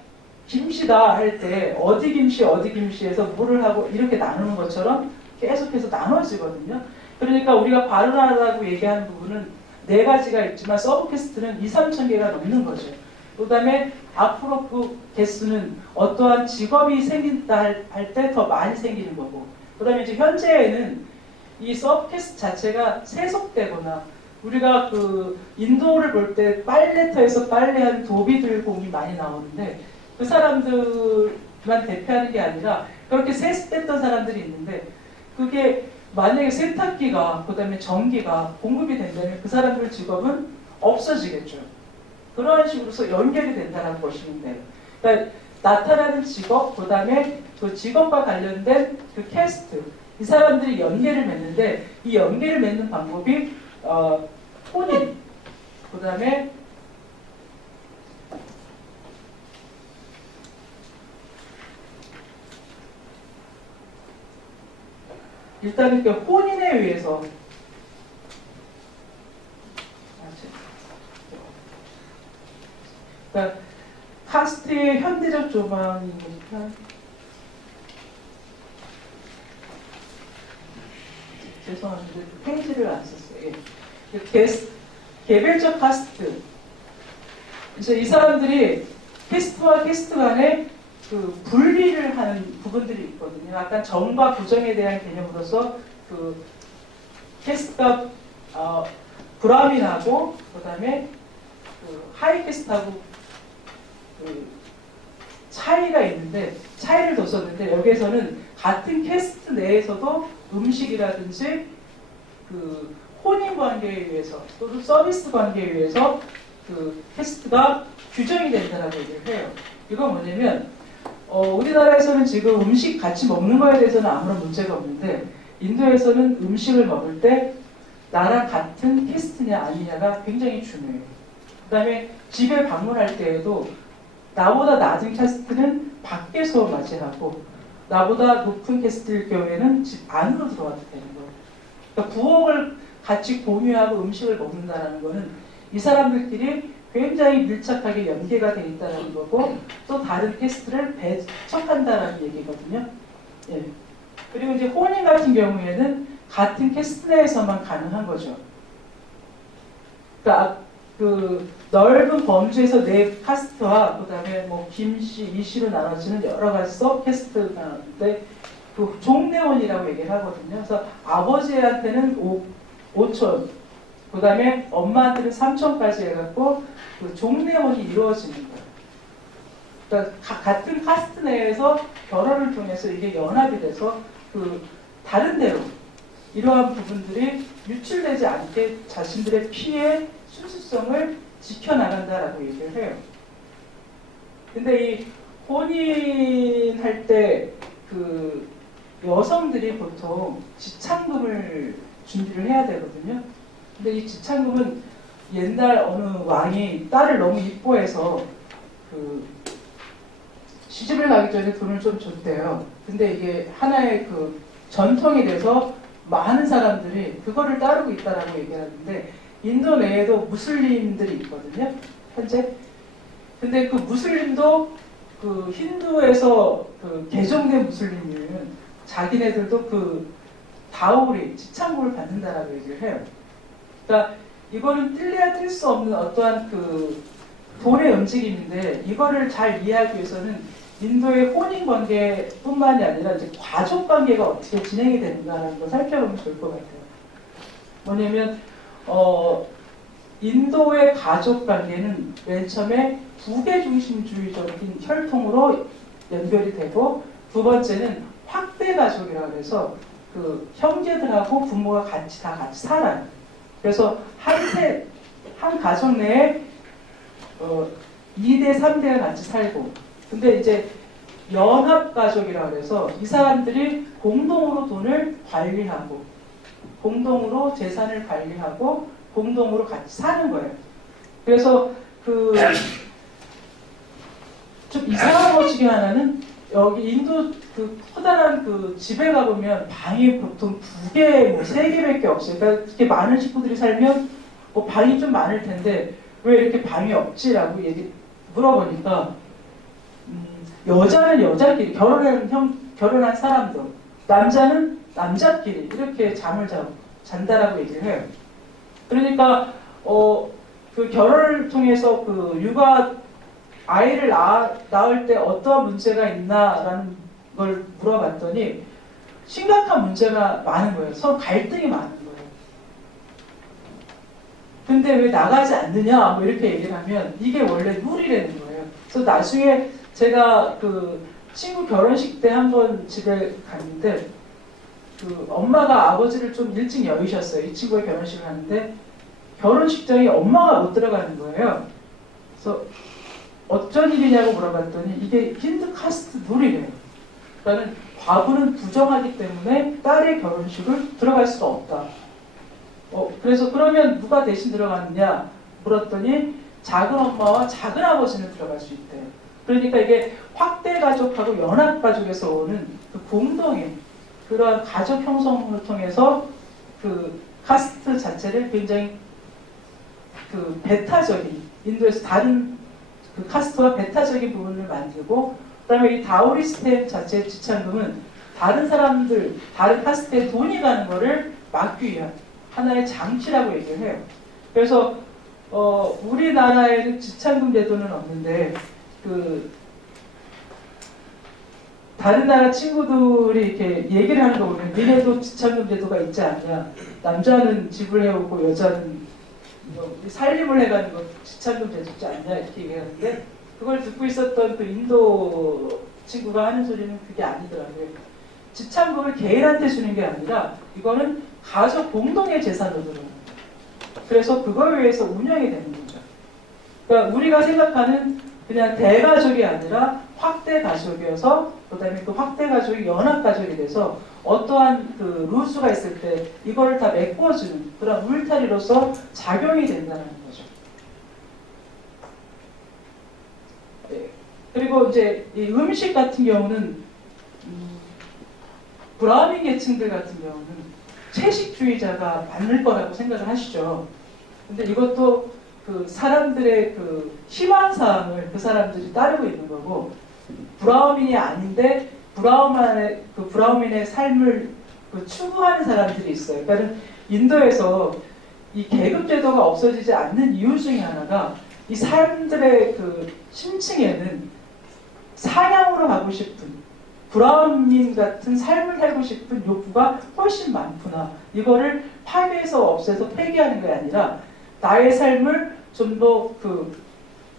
김씨다 할 때 어디 김씨에서 뭐를 하고 이렇게 나누는 것처럼 계속해서 나눠지거든요. 그러니까 우리가 발언하라고 얘기하는 부분은 네 가지가 있지만 서브캐스트는 2, 3천 개가 넘는 거죠. 그 다음에 앞으로 그 개수는 어떠한 직업이 생긴다 할 때 더 많이 생기는 거고 그 다음에 이제 현재에는 이 서브캐스트 자체가 세속되거나 우리가 그 인도를 볼 때 빨래터에서 빨래하는 도비들공이 많이 나오는데 그 사람들만 대표하는 게 아니라 그렇게 세습됐던 사람들이 있는데 그게 만약에 세탁기가 그다음에 전기가 공급이 된다면 그 사람들 직업은 없어지겠죠. 그러한 식으로서 연결이 된다는 것이면 돼요. 그러니까 나타나는 직업, 그다음에 그 직업과 관련된 그 캐스트 이 사람들이 연계를 맺는데 이 연계를 맺는 방법이 혼인, 그다음에 일단은 그 혼인에 의해서 그러니까 카스트의 현대적 조망이니까 죄송합니다. 페이지를 안 썼어요. 예. 개별적 카스트 이제 이 사람들이 캐스트와 캐스트 간에 그 분리를 하는 부분들이 있거든요. 약간 정과 부정에 대한 개념으로서 그 캐스트가 브라민하고 그다음에 그 하이 캐스트하고 그 차이가 있는데 차이를 뒀었는데 여기에서는 같은 캐스트 내에서도 음식이라든지 그 혼인 관계에 의해서 또는 서비스 관계에 의해서 그 캐스트가 규정이 된다라고 얘기를 해요. 이건 뭐냐면 우리나라에서는 지금 음식 같이 먹는 거에 대해서는 아무런 문제가 없는데 인도에서는 음식을 먹을 때 나랑 같은 캐스트냐 아니냐가 굉장히 중요해요. 그 다음에 집에 방문할 때에도 나보다 낮은 캐스트는 밖에서 맞이하고 나보다 높은 캐스트일 경우에는 집 안으로 들어와도 되는 거예요. 그러니까 부엌을 같이 공유하고 음식을 먹는다는 거는 이 사람들끼리 굉장히 밀착하게 연계가 되어 있다는 거고 또 다른 캐스트를 배척한다는 얘기거든요. 예. 그리고 이제 혼인 같은 경우에는 같은 캐스트 내에서만 가능한 거죠. 그러니까 그 넓은 범주에서 네 카스트와 그다음에 뭐 김씨, 이씨로 나눠지는 여러 가지 서 캐스트가 나오는데 그 종내혼이라고 얘기를 하거든요. 그래서 아버지한테는 5촌, 그다음에 엄마한테는 3촌까지 해갖고 그 종내혼이 이루어지는 거예요. 그러니까 같은 카스트 내에서 결혼을 통해서 이게 연합이 돼서 그 다른 데로 이러한 부분들이 유출되지 않게 자신들의 피의 순수성을 지켜나간다라고 얘기를 해요. 근데 이 혼인할 때 그 여성들이 보통 지창금을 준비를 해야 되거든요. 근데 이 지창금은 옛날 어느 왕이 딸을 너무 이뻐해서 그 시집을 가기 전에 돈을 좀 줬대요. 근데 이게 하나의 그 전통이 돼서 많은 사람들이 그거를 따르고 있다라고 얘기하는데 인도 내에도 무슬림들이 있거든요. 현재. 근데 그 무슬림도 그 힌두에서 그 개종된 무슬림은 자기네들도 그 다우리, 지창금을 받는다라고 얘기를 해요. 그러니까 이거는 뜰래야 뜰 수 없는 어떠한 그 돈의 움직임인데 이거를 잘 이해하기 위해서는 인도의 혼인 관계뿐만이 아니라 이제 가족 관계가 어떻게 진행이 되는가라는 걸 살펴보면 좋을 것 같아요. 뭐냐면 인도의 가족 관계는 맨 처음에 부계 중심주의적인 혈통으로 연결이 되고 두 번째는 확대 가족이라고 해서 그 형제들하고 부모가 다 같이 살아요. 그래서 한 가정 내에 2대, 3대가 같이 살고 근데 이제 연합가족이라고 해서 이 사람들이 공동으로 돈을 관리하고 공동으로 재산을 관리하고 공동으로 같이 사는 거예요. 그래서 그 좀 이상한 것 중에 하나는 여기 인도 그 커다란 그 집에 가보면 방이 보통 2개, 뭐 3개밖에 없어요. 그러니까 이렇게 많은 식구들이 살면 뭐 방이 좀 많을 텐데 왜 이렇게 방이 없지라고 물어보니까 여자는 여자끼리 결혼한 사람들, 남자는 남자끼리 이렇게 잠을 잔다라고 얘기를 해요. 그러니까 그 결혼을 통해서 그 아이를 낳을 때 어떠한 문제가 있나라는 걸 물어봤더니 심각한 문제가 많은 거예요. 서로 갈등이 많은 거예요. 근데 왜 나가지 않느냐 뭐 이렇게 얘기를 하면 이게 원래 룰이라는 거예요. 그래서 나중에 제가 그 친구 결혼식 때 한 번 집에 갔는데 그 엄마가 아버지를 좀 일찍 여의셨어요. 이 친구의 결혼식을 하는데 결혼식장에 엄마가 못 들어가는 거예요. 그래서 어쩐 일이냐고 물어봤더니 이게 힌두 카스트 룰이래요. 그러니까 과부는 부정하기 때문에 딸의 결혼식을 들어갈 수가 없다. 그래서 그러면 누가 대신 들어가느냐 물었더니 작은 엄마와 작은 아버지는 들어갈 수 있대요. 그러니까 이게 확대 가족하고 연합 가족에서 오는 그 공동의 그러한 가족 형성을 통해서 그 카스트 자체를 굉장히 그 배타적인 인도에서 다른 그 카스트와 배타적인 부분을 만들고 그다음에 이 다우리 시스템 자체의 지참금은 다른 사람들, 다른 카스트에 돈이 가는 거를 막기 위한 하나의 장치라고 얘기를 해요. 그래서 우리나라에는 지참금 제도는 없는데 그 다른 나라 친구들이 이렇게 얘기를 하는 거 보면 니네도 지참금 제도가 있지 않냐? 남자는 집을 해오고 여자는 살림을 해가는 거 지참금 제도지 않냐 이렇게 얘기하는데 그걸 듣고 있었던 그 인도 친구가 하는 소리는 그게 아니더라고요. 지참금을 개인한테 주는 게 아니라 이거는 가족 공동의 재산으로 들어가는 거예요. 그래서 그걸 위해서 운영이 되는 거죠. 그러니까 우리가 생각하는 그냥 대가족이 아니라 확대 가족이어서 그다음에 그 확대 가족이 연합 가족이 돼서 어떠한 그 루수가 있을 때 이걸 다 메꿔주는 그런 울타리로서 작용이 된다는 거죠. 네. 그리고 이제 이 음식 같은 경우는 브라민 계층들 같은 경우는 채식주의자가 많을 거라고 생각을 하시죠. 근데 이것도 그 사람들의 그 희망사항을 그 사람들이 따르고 있는 거고 브라민이 아닌데 브라우민의 삶을 추구하는 사람들이 있어요. 그러니까 인도에서 이 계급 제도가 없어지지 않는 이유 중에 하나가 이 사람들의 그 심층에는 사냥으로 가고 싶은 브라운민 같은 삶을 살고 싶은 욕구가 훨씬 많구나. 이거를 파괴해서 없애서 폐기하는 게 아니라 나의 삶을 좀 더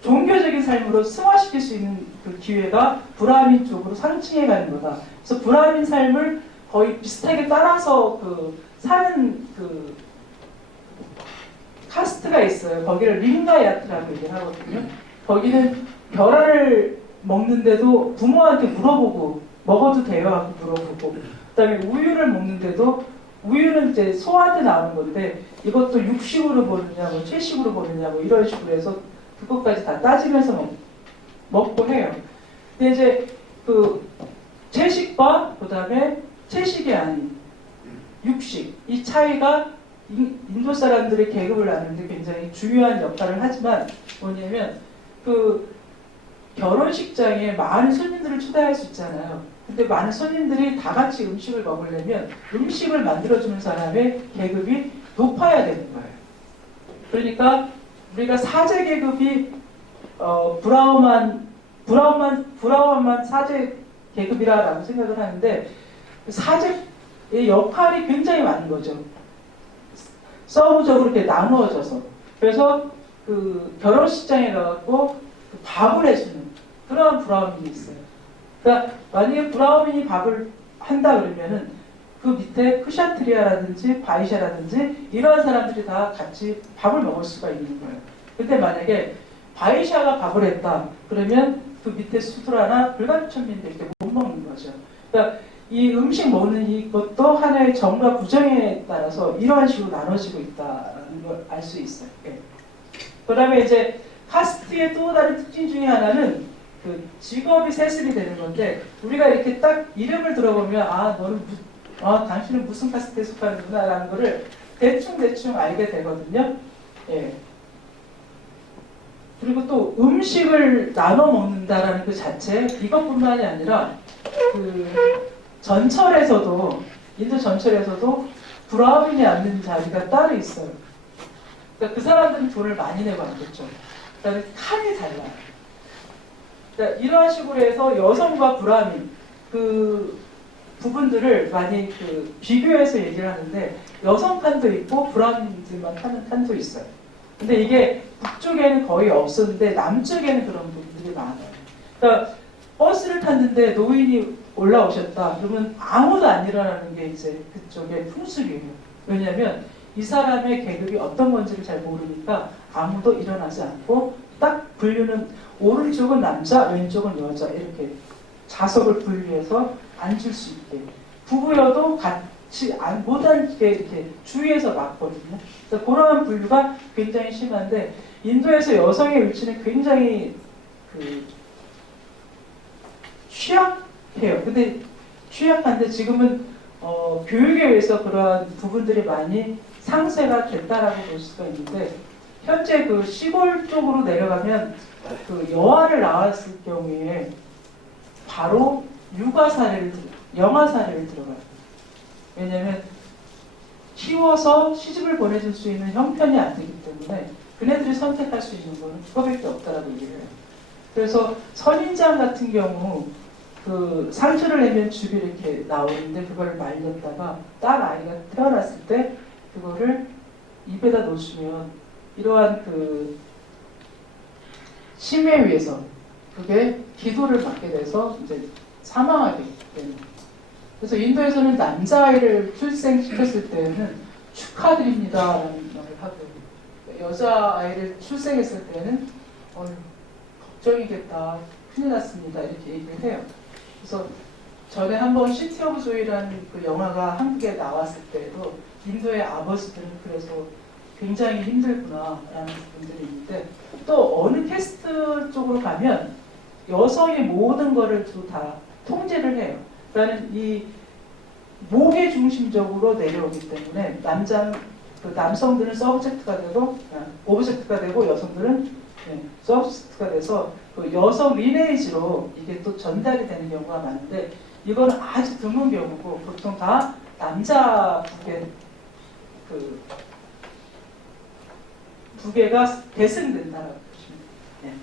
종교적인 삶으로 승화시킬 수 있는 그 기회가 브라민 쪽으로 상층해 가는 거다. 그래서 브라민 삶을 거의 비슷하게 따라서 사는 카스트가 있어요. 거기를 링가야트라고 얘기를 하거든요. 거기는 벼라를 먹는데도 부모한테 물어보고 먹어도 돼요 하고 물어보고, 그다음에 우유를 먹는데도 우유는 이제 소한테 나오는 건데 이것도 육식으로 보느냐고 채식으로 보느냐고 이런 식으로 해서 그것까지 다 따지면서 먹고 해요. 근데 이제 채식과 그다음에 채식이 아닌 육식, 이 차이가 인도 사람들의 계급을 나누는데 굉장히 중요한 역할을 하지만 뭐냐면 결혼식장에 많은 손님들을 초대할 수 있잖아요. 근데 많은 손님들이 다 같이 음식을 먹으려면 음식을 만들어주는 사람의 계급이 높아야 되는 거예요. 그러니까 우리가 사제 계급이 브라움한 사제 계급이라고 생각을 하는데 사제의 역할이 굉장히 많은 거죠. 서브적으로 이렇게 나누어져서. 그래서 결혼식장에 가갖고 밥을 해주는 그런 브라우민이 있어요. 그러니까 만약에 브라우민이 밥을 한다 그러면은 그 밑에 크샤트리아라든지 바이샤라든지 이러한 사람들이 다 같이 밥을 먹을 수가 있는 거예요. 근데 만약에 바이샤가 밥을 했다 그러면 그 밑에 수드라나 불가피천민들이 이렇게 못 먹는 거죠. 그러니까 이 음식 먹는 이것도 하나의 정과 부정에 따라서 이러한 식으로 나눠지고 있다는 걸 알 수 있어요. 네. 그 다음에 이제 카스트의 또 다른 특징 중에 하나는 직업이 세습이 되는 건데, 우리가 이렇게 딱 이름을 들어보면 당신은 무슨 카스트에 속하는구나 라는 거를 대충 알게 되거든요. 예. 그리고 또 음식을 나눠 먹는다라는 그 자체, 이것뿐만이 아니라 전철에서도, 인도 전철에서도 브라우민이 앉는 자리가 따로 있어요. 그러니까 그 사람들은 돈을 많이 내고 앉겠죠. 그러니까 칸이 달라요. 그러니까 이러한 식으로 해서 여성과 브라민 부분들을 많이 비교해서 얘기를 하는데, 여성 칸도 있고 브라민들만 타는 칸도 있어요. 근데 이게 북쪽에는 거의 없었는데 남쪽에는 그런 부분들이 많아요. 그러니까 버스를 탔는데 노인이 올라오셨다 그러면 아무도 안 일어나는 게 이제 그쪽의 풍습이에요. 왜냐하면 이 사람의 계급이 어떤 건지를 잘 모르니까 아무도 일어나지 않고 딱 분류는 오른쪽은 남자, 왼쪽은 여자 이렇게 좌석을 분류해서 앉을 수 있게, 부부여도 같이 못 앉게 이렇게 주위에서 막거든요. 그래서 그러한 분류가 굉장히 심한데, 인도에서 여성의 위치는 굉장히 취약해요. 근데 취약한데 지금은 교육에 의해서 그러한 부분들이 많이 상쇄가 됐다라고 볼 수가 있는데, 현재 시골 쪽으로 내려가면 여아를 낳았을 경우에 바로 영아 사례를 들어가요. 왜냐하면 키워서 시집을 보내줄 수 있는 형편이 안 되기 때문에 그네들이 선택할 수 있는 거는 그거밖에 없다라고 얘기를 해요. 그래서 선인장 같은 경우 상처를 내면 즙이 이렇게 나오는데 그걸 말렸다가 딸 아이가 태어났을 때 그거를 입에다 놓으시면 이러한 심에 의해서 그게 기도를 받게 돼서 이제 사망하게 되는. 그래서 인도에서는 남자아이를 출생시켰을 때는 축하드립니다라는 말을 하고, 여자아이를 출생했을 때는 걱정이겠다, 큰일 났습니다 이렇게 얘기를 해요. 그래서 전에 한번 시티 오브 조이라는 영화가 한국에 나왔을 때도 인도의 아버지들은 그래서 굉장히 힘들구나라는 부분들이 있는데, 또 어느 캐스트 쪽으로 가면 여성의 모든 거를 다 통제를 해요. 그러니까 이 목의 중심적으로 내려오기 때문에 남성들은 서브젝트가 되고 오브젝트가 되고 여성들은 서브젝트가 돼서 여성 리네이지로 이게 또 전달이 되는 경우가 많은데, 이건 아주 드문 경우고 보통 다 남자 부계가 계승된다라고 보시면 돼요.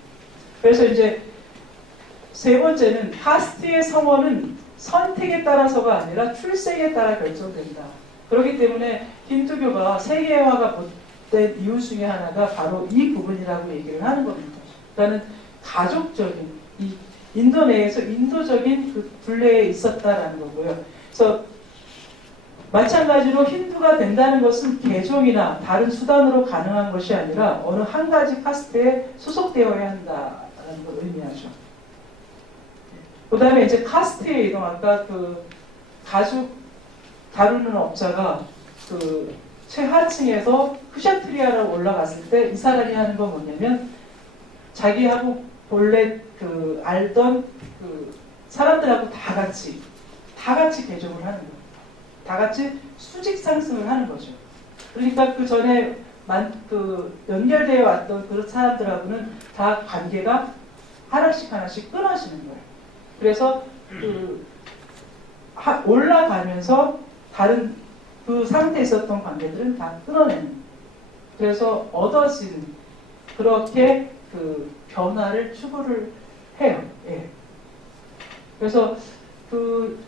그래서 이제 세 번째는 카스트의 성원은 선택에 따라서가 아니라 출생에 따라 결정된다. 그렇기 때문에 힌두교가 세계화가 못된 이유 중에 하나가 바로 이 부분이라고 얘기를 하는 겁니다. 그러니까 가족적인 이 인도 내에서 인도적인 그 분례에 있었다라는 거고요. 그래서 마찬가지로 힌두가 된다는 것은 계종이나 다른 수단으로 가능한 것이 아니라 어느 한 가지 카스트에 소속되어야 한다는 걸 의미하죠. 그 다음에 이제 카스트의 이동, 아까 그 가죽 다루는 업자가 그 최하층에서 크샤트리아로 올라갔을 때 이 사람이 하는 건 뭐냐면 자기하고 본래 그 알던 그 사람들하고 다 같이 개종을 하는 거예요. 다 같이 수직 상승을 하는 거죠. 그러니까 그 전에 연결되어 왔던 그런 사람들하고는 다 관계가 하나씩 끊어지는 거예요. 그래서 올라가면서 다른 그 상태에 있었던 관계들은 다 끊어내는. 그래서 얻어진 그렇게 그 변화를 추구를 해요. 예. 그래서 그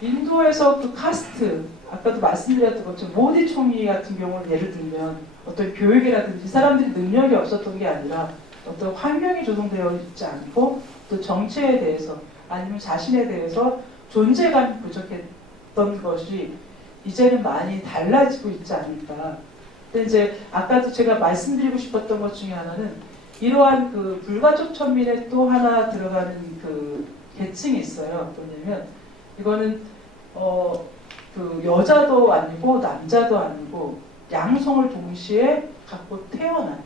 인도에서 그 카스트, 아까도 말씀드렸던 것처럼 모디 총리 같은 경우를 예를 들면 어떤 교육이라든지 사람들이 능력이 없었던 게 아니라 어떤 환경이 조성되어 있지 않고 또 정체에 대해서 아니면 자신에 대해서 존재감이 부족했던 것이 이제는 많이 달라지고 있지 않을까. 근데 이제 아까도 제가 말씀드리고 싶었던 것 중에 하나는 이러한 그 불가족 천민에 또 하나 들어가는 그 계층이 있어요. 뭐냐면 이거는 그 여자도 아니고 남자도 아니고 양성을 동시에 갖고 태어난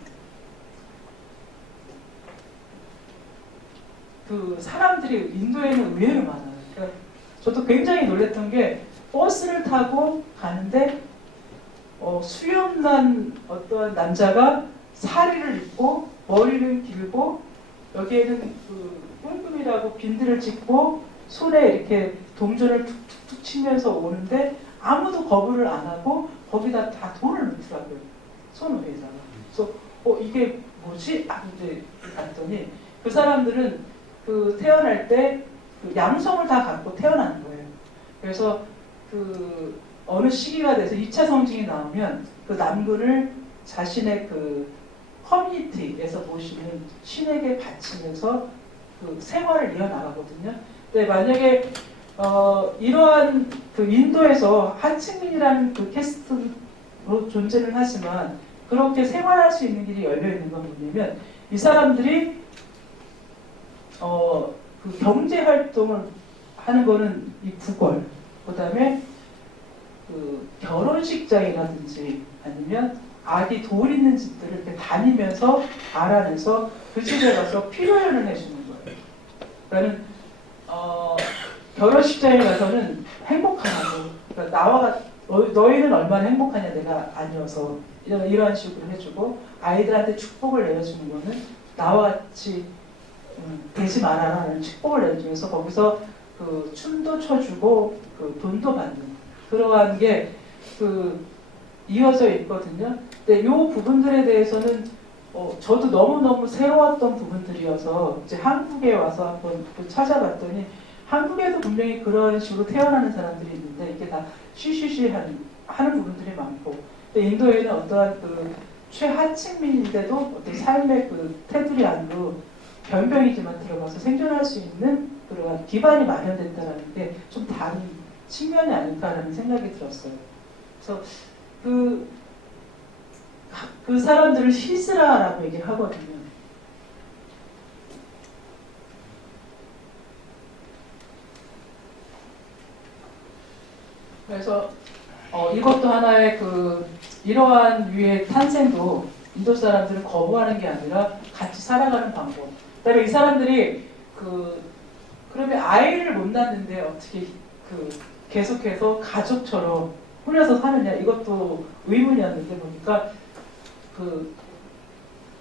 그 사람들이 인도에는 의외로 많아요. 그러니까 저도 굉장히 놀랐던 게 버스를 타고 가는데 수염난 어떤 남자가 사리를 입고 머리는 길고 여기에는 그 꿍꿍이라고 빈들을 찍고 손에 이렇게 동전을 툭툭툭 치면서 오는데 아무도 거부를 안 하고 거기다 다 돈을 넣더라고요. 손 위에다가. 그래서 이게 뭐지? 이제 봤더니 그 사람들은 그 태어날 때 그 양성을 다 갖고 태어나는 거예요. 그래서 그 어느 시기가 돼서 2차 성징이 나오면 그 남군을 자신의 그 커뮤니티에서 모시는 신에게 바치면서 그 생활을 이어나가거든요. 근데 만약에 이러한 그 인도에서 하층민이라는 그 캐스트로 존재를 하지만 그렇게 생활할 수 있는 길이 열려 있는 건 뭐냐면 이 사람들이 그 경제 활동을 하는 거는 이 구걸, 그다음에 그 결혼식장이라든지 아니면 아기 돌 있는 집들을 이렇게 다니면서 알아내서 그 집에 가서 피로연을 해주는 거예요. 그러니까 결혼식장에 가서는 행복하다고. 그러니까 너희는 얼마나 행복하냐 내가 아니어서 이런 식으로 해주고 아이들한테 축복을 내려주는 거는 나와 같이 되지 말아라는 축복을 내려주면서 거기서 그 춤도 춰주고 그 돈도 받는 그러한 게 그 이어져 있거든요. 근데 이 부분들에 대해서는 저도 너무너무 새로웠던 부분들이어서 이제 한국에 와서 한번 찾아봤더니 한국에도 분명히 그런 식으로 태어나는 사람들이 있는데 이게 다 쉬쉬쉬 하는 부분들이 많고 근데 인도에는 어떠한 그 최하층민인데도 어떤 삶의 그 테두리 안으로 변병이지만 들어가서 생존할 수 있는 그런 기반이 마련된다는 게 좀 다른 측면이 아닐까라는 생각이 들었어요. 그래서 그 사람들을 히스라라고 얘기를 하거든요. 그래서 이것도 하나의 이러한 유의 탄생도 인도 사람들은 거부하는 게 아니라 같이 살아가는 방법. 그다음에 이 사람들이 그러면 아이를 못 낳는데 어떻게 계속해서 가족처럼 꾸려서 사느냐 이것도 의문이었는데 보니까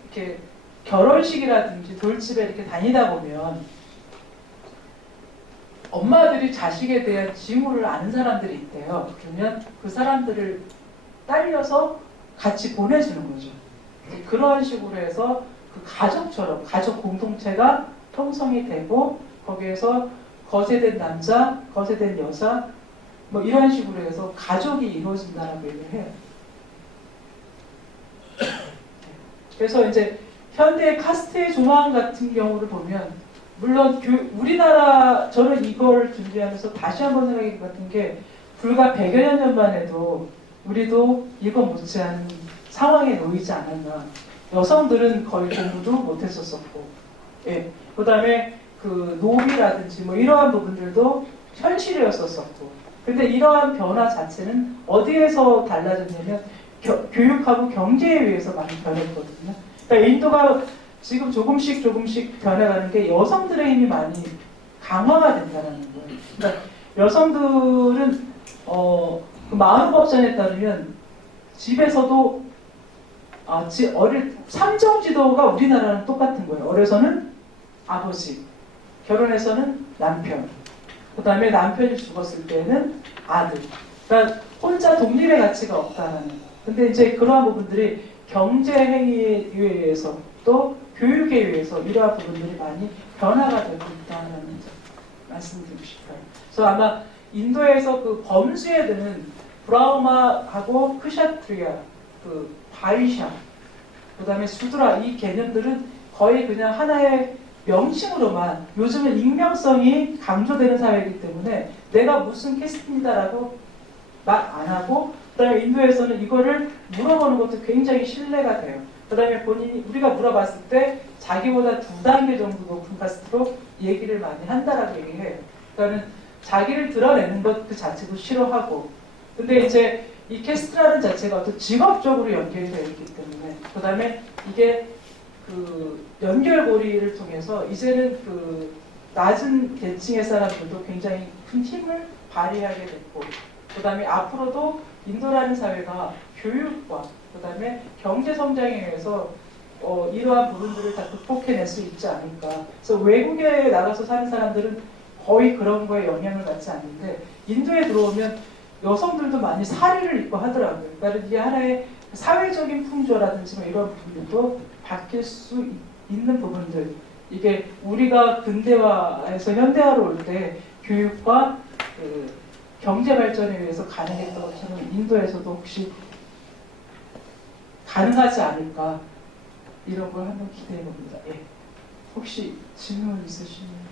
이렇게 결혼식이라든지 돌집에 이렇게 다니다 보면 엄마들이 자식에 대한 징후를 아는 사람들이 있대요. 그러면 그 사람들을 딸려서 같이 보내주는 거죠. 이제 그러한 식으로 해서 그 가족처럼 가족 공동체가 형성이 되고 거기에서 거세된 남자, 거세된 여자 뭐 이런 식으로 해서 가족이 이루어진다라고 얘기를 해요. 그래서 이제 현대 카스트의 조망 같은 경우를 보면 물론 우리나라 저는 이걸 준비하면서 다시 한번 생각해 봤던 게 불과 100여 년 전만 해도 우리도 이거 못지않은 상황에 놓이지 않았나. 여성들은 거의 공부도 못했었었고, 예. 그 다음에 그 노비라든지 뭐 이러한 부분들도 현실이었었었고. 근데 이러한 변화 자체는 어디에서 달라졌냐면 교육하고 경제에 의해서 많이 변했거든요. 그러니까 인도가 지금 조금씩 변해가는 게 여성들의 힘이 많이 강화가 된다는 거예요. 그러니까 여성들은 그 마을법전에 따르면 집에서도 삼정지도가 우리나라랑 똑같은 거예요. 어려서는 아버지, 결혼해서는 남편, 그 다음에 남편이 죽었을 때는 아들. 그러니까 혼자 독립의 가치가 없다는. 근데 이제 그러한 부분들이 경제 행위에 의해서 또 교육에 의해서 이러한 부분들이 많이 변화가 되고 있다는 점 말씀드리고 싶어요. 그래서 아마 인도에서 그 범수에 드는 브라우마하고 크샤트리아, 그 바이샤, 그 다음에 수드라 이 개념들은 거의 그냥 하나의 명칭으로만 요즘은 익명성이 강조되는 사회이기 때문에 내가 무슨 캐스트입니다라고 말 안 하고 그 다음에 인도에서는 이거를 물어보는 것도 굉장히 신뢰가 돼요. 그 다음에 본인이 우리가 물어봤을 때 자기보다 2단계 정도 높은 카스트로 얘기를 많이 한다라고 얘기해요. 그러니까 자기를 드러내는 것 그 자체도 싫어하고 근데 이제 이 캐스트라는 자체가 어떤 직업적으로 연결이 되어 있기 때문에 그 다음에 이게 그 연결고리를 통해서 이제는 그 낮은 계층의 사람들도 굉장히 큰 힘을 발휘하게 됐고 그 다음에 앞으로도 인도라는 사회가 교육과 그 다음에 경제 성장에 의해서 이러한 부분들을 다 극복해낼 수 있지 않을까. 그래서 외국에 나가서 사는 사람들은 거의 그런 거에 영향을 받지 않는데 인도에 들어오면 여성들도 많이 사리를 입고 하더라고요. 그러니까 이게 하나의 사회적인 풍조라든지 뭐 이런 부분들도 바뀔 수 있는 부분들. 이게 우리가 근대화에서 현대화로 올 때 교육과 그 경제 발전에 의해서 가능했던 것처럼 인도에서도 혹시 가능하지 않을까 이런 걸 한번 기대해 봅니다. 예. 혹시 질문 있으시면?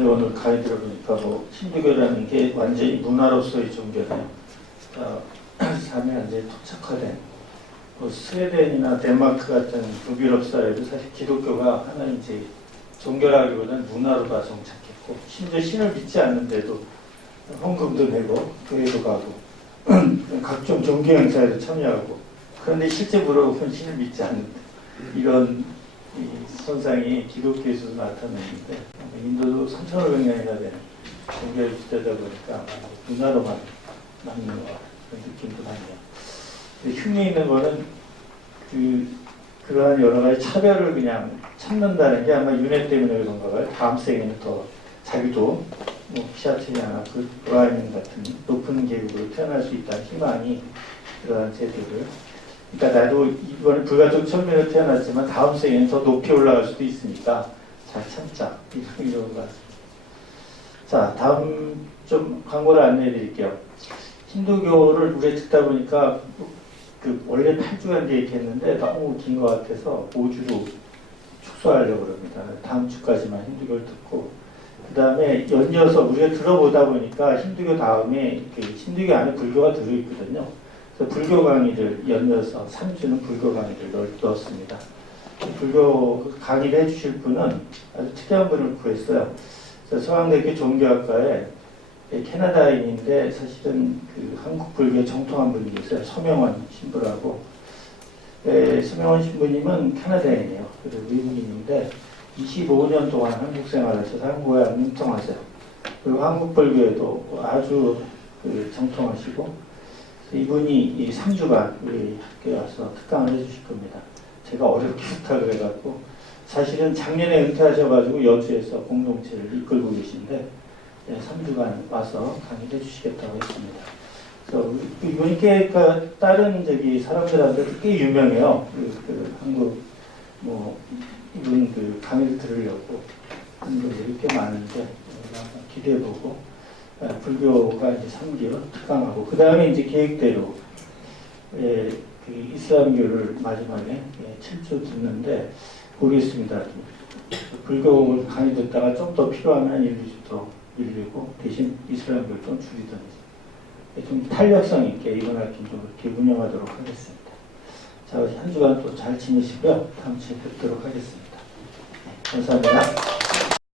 오늘 강의 들어보니까 뭐 힌두교라는 게 완전히 문화로서의 종교네요. 삶에 완전히 토착화된 뭐 스웨덴이나 덴마크 같은 북유럽 사회도 사실 기독교가 하나의 이제 종교라기보다는 문화로 다 정착했고 심지어 신을 믿지 않는데도 헌금도 내고 교회도 가고 각종 종교 행사에도 참여하고 그런데 실제 물어보면 신을 믿지 않는데 이런 이 선상이 기독교에서도 나타나는데 인도도 3,500년이나 되는 종교의 시대다 보니까 문화로만 남는 것 같은 그런 느낌도 나네요. 흥미있는 거는 그러한 여러 가지 차별을 그냥 참는다는 게 아마 윤회 때문에 그런가 봐요. 다음 생에는 더 자기도 뭐 피샤트리아나 그 브라이언 같은 높은 계급으로 태어날 수 있다는 희망이 그러한 제도를 그러니까 나도 이번에 불가족 천민으로 태어났지만 다음 생에는 더 높이 올라갈 수도 있으니까 잘 참자 이런 것 같습니다. 자 다음 좀 광고를 안내해 드릴게요. 힌두교를 우리 듣다 보니까 그 원래 8주간 계획했는데 너무 긴 것 같아서 5주로 축소하려고 합니다. 다음 주까지만 힌두교를 듣고 그 다음에 연이어서 우리가 들어보다 보니까 힌두교 다음에 힌두교 안에 불교가 들어있거든요. 그래서 불교 강의를 연이어서 3주는 불교 강의를 넣었습니다. 불교 강의를 해주실 분은 아주 특이한 분을 구했어요. 그래서 서강대학교 종교학과에 캐나다인인데 사실은 그 한국 불교에 정통한 분이 있어요. 서명원 신부라고. 서명원 신부님은 캐나다인이에요. 그리고 외국인인데 25년 동안 한국 생활하셔서 한국에 뭉통하세요. 그리고 한국 불교에도 아주 정통하시고 이분이 이 3주간 우리 학교에 와서 특강을 해주실 겁니다. 제가 어렵게 부탁을 해갖고 사실은 작년에 은퇴하셔가지고 여주에서 공동체를 이끌고 계신데 3주간 와서 강의를 해주시겠다고 했습니다. 그래서 이분이 꽤 다른 사람들한테 꽤 유명해요. 한국 이분 강의를 들으려고 하는 분들이 꽤 많은데 한번 기대해보고 불교가 이제 3개월 특강하고 그 다음에 이제 계획대로 이슬람교를 마지막에 7주 듣는데 모르겠습니다. 불교 강의 듣다가 좀 더 필요하면 1, 2주 더 밀리고 대신 이슬람교를 좀 줄이든지 좀 탄력성 있게 이번 학기 좀 이렇게 운영하도록 하겠습니다. 자, 한 주간 또 잘 지내시고요. 다음 주에 뵙도록 하겠습니다. 네, 감사합니다.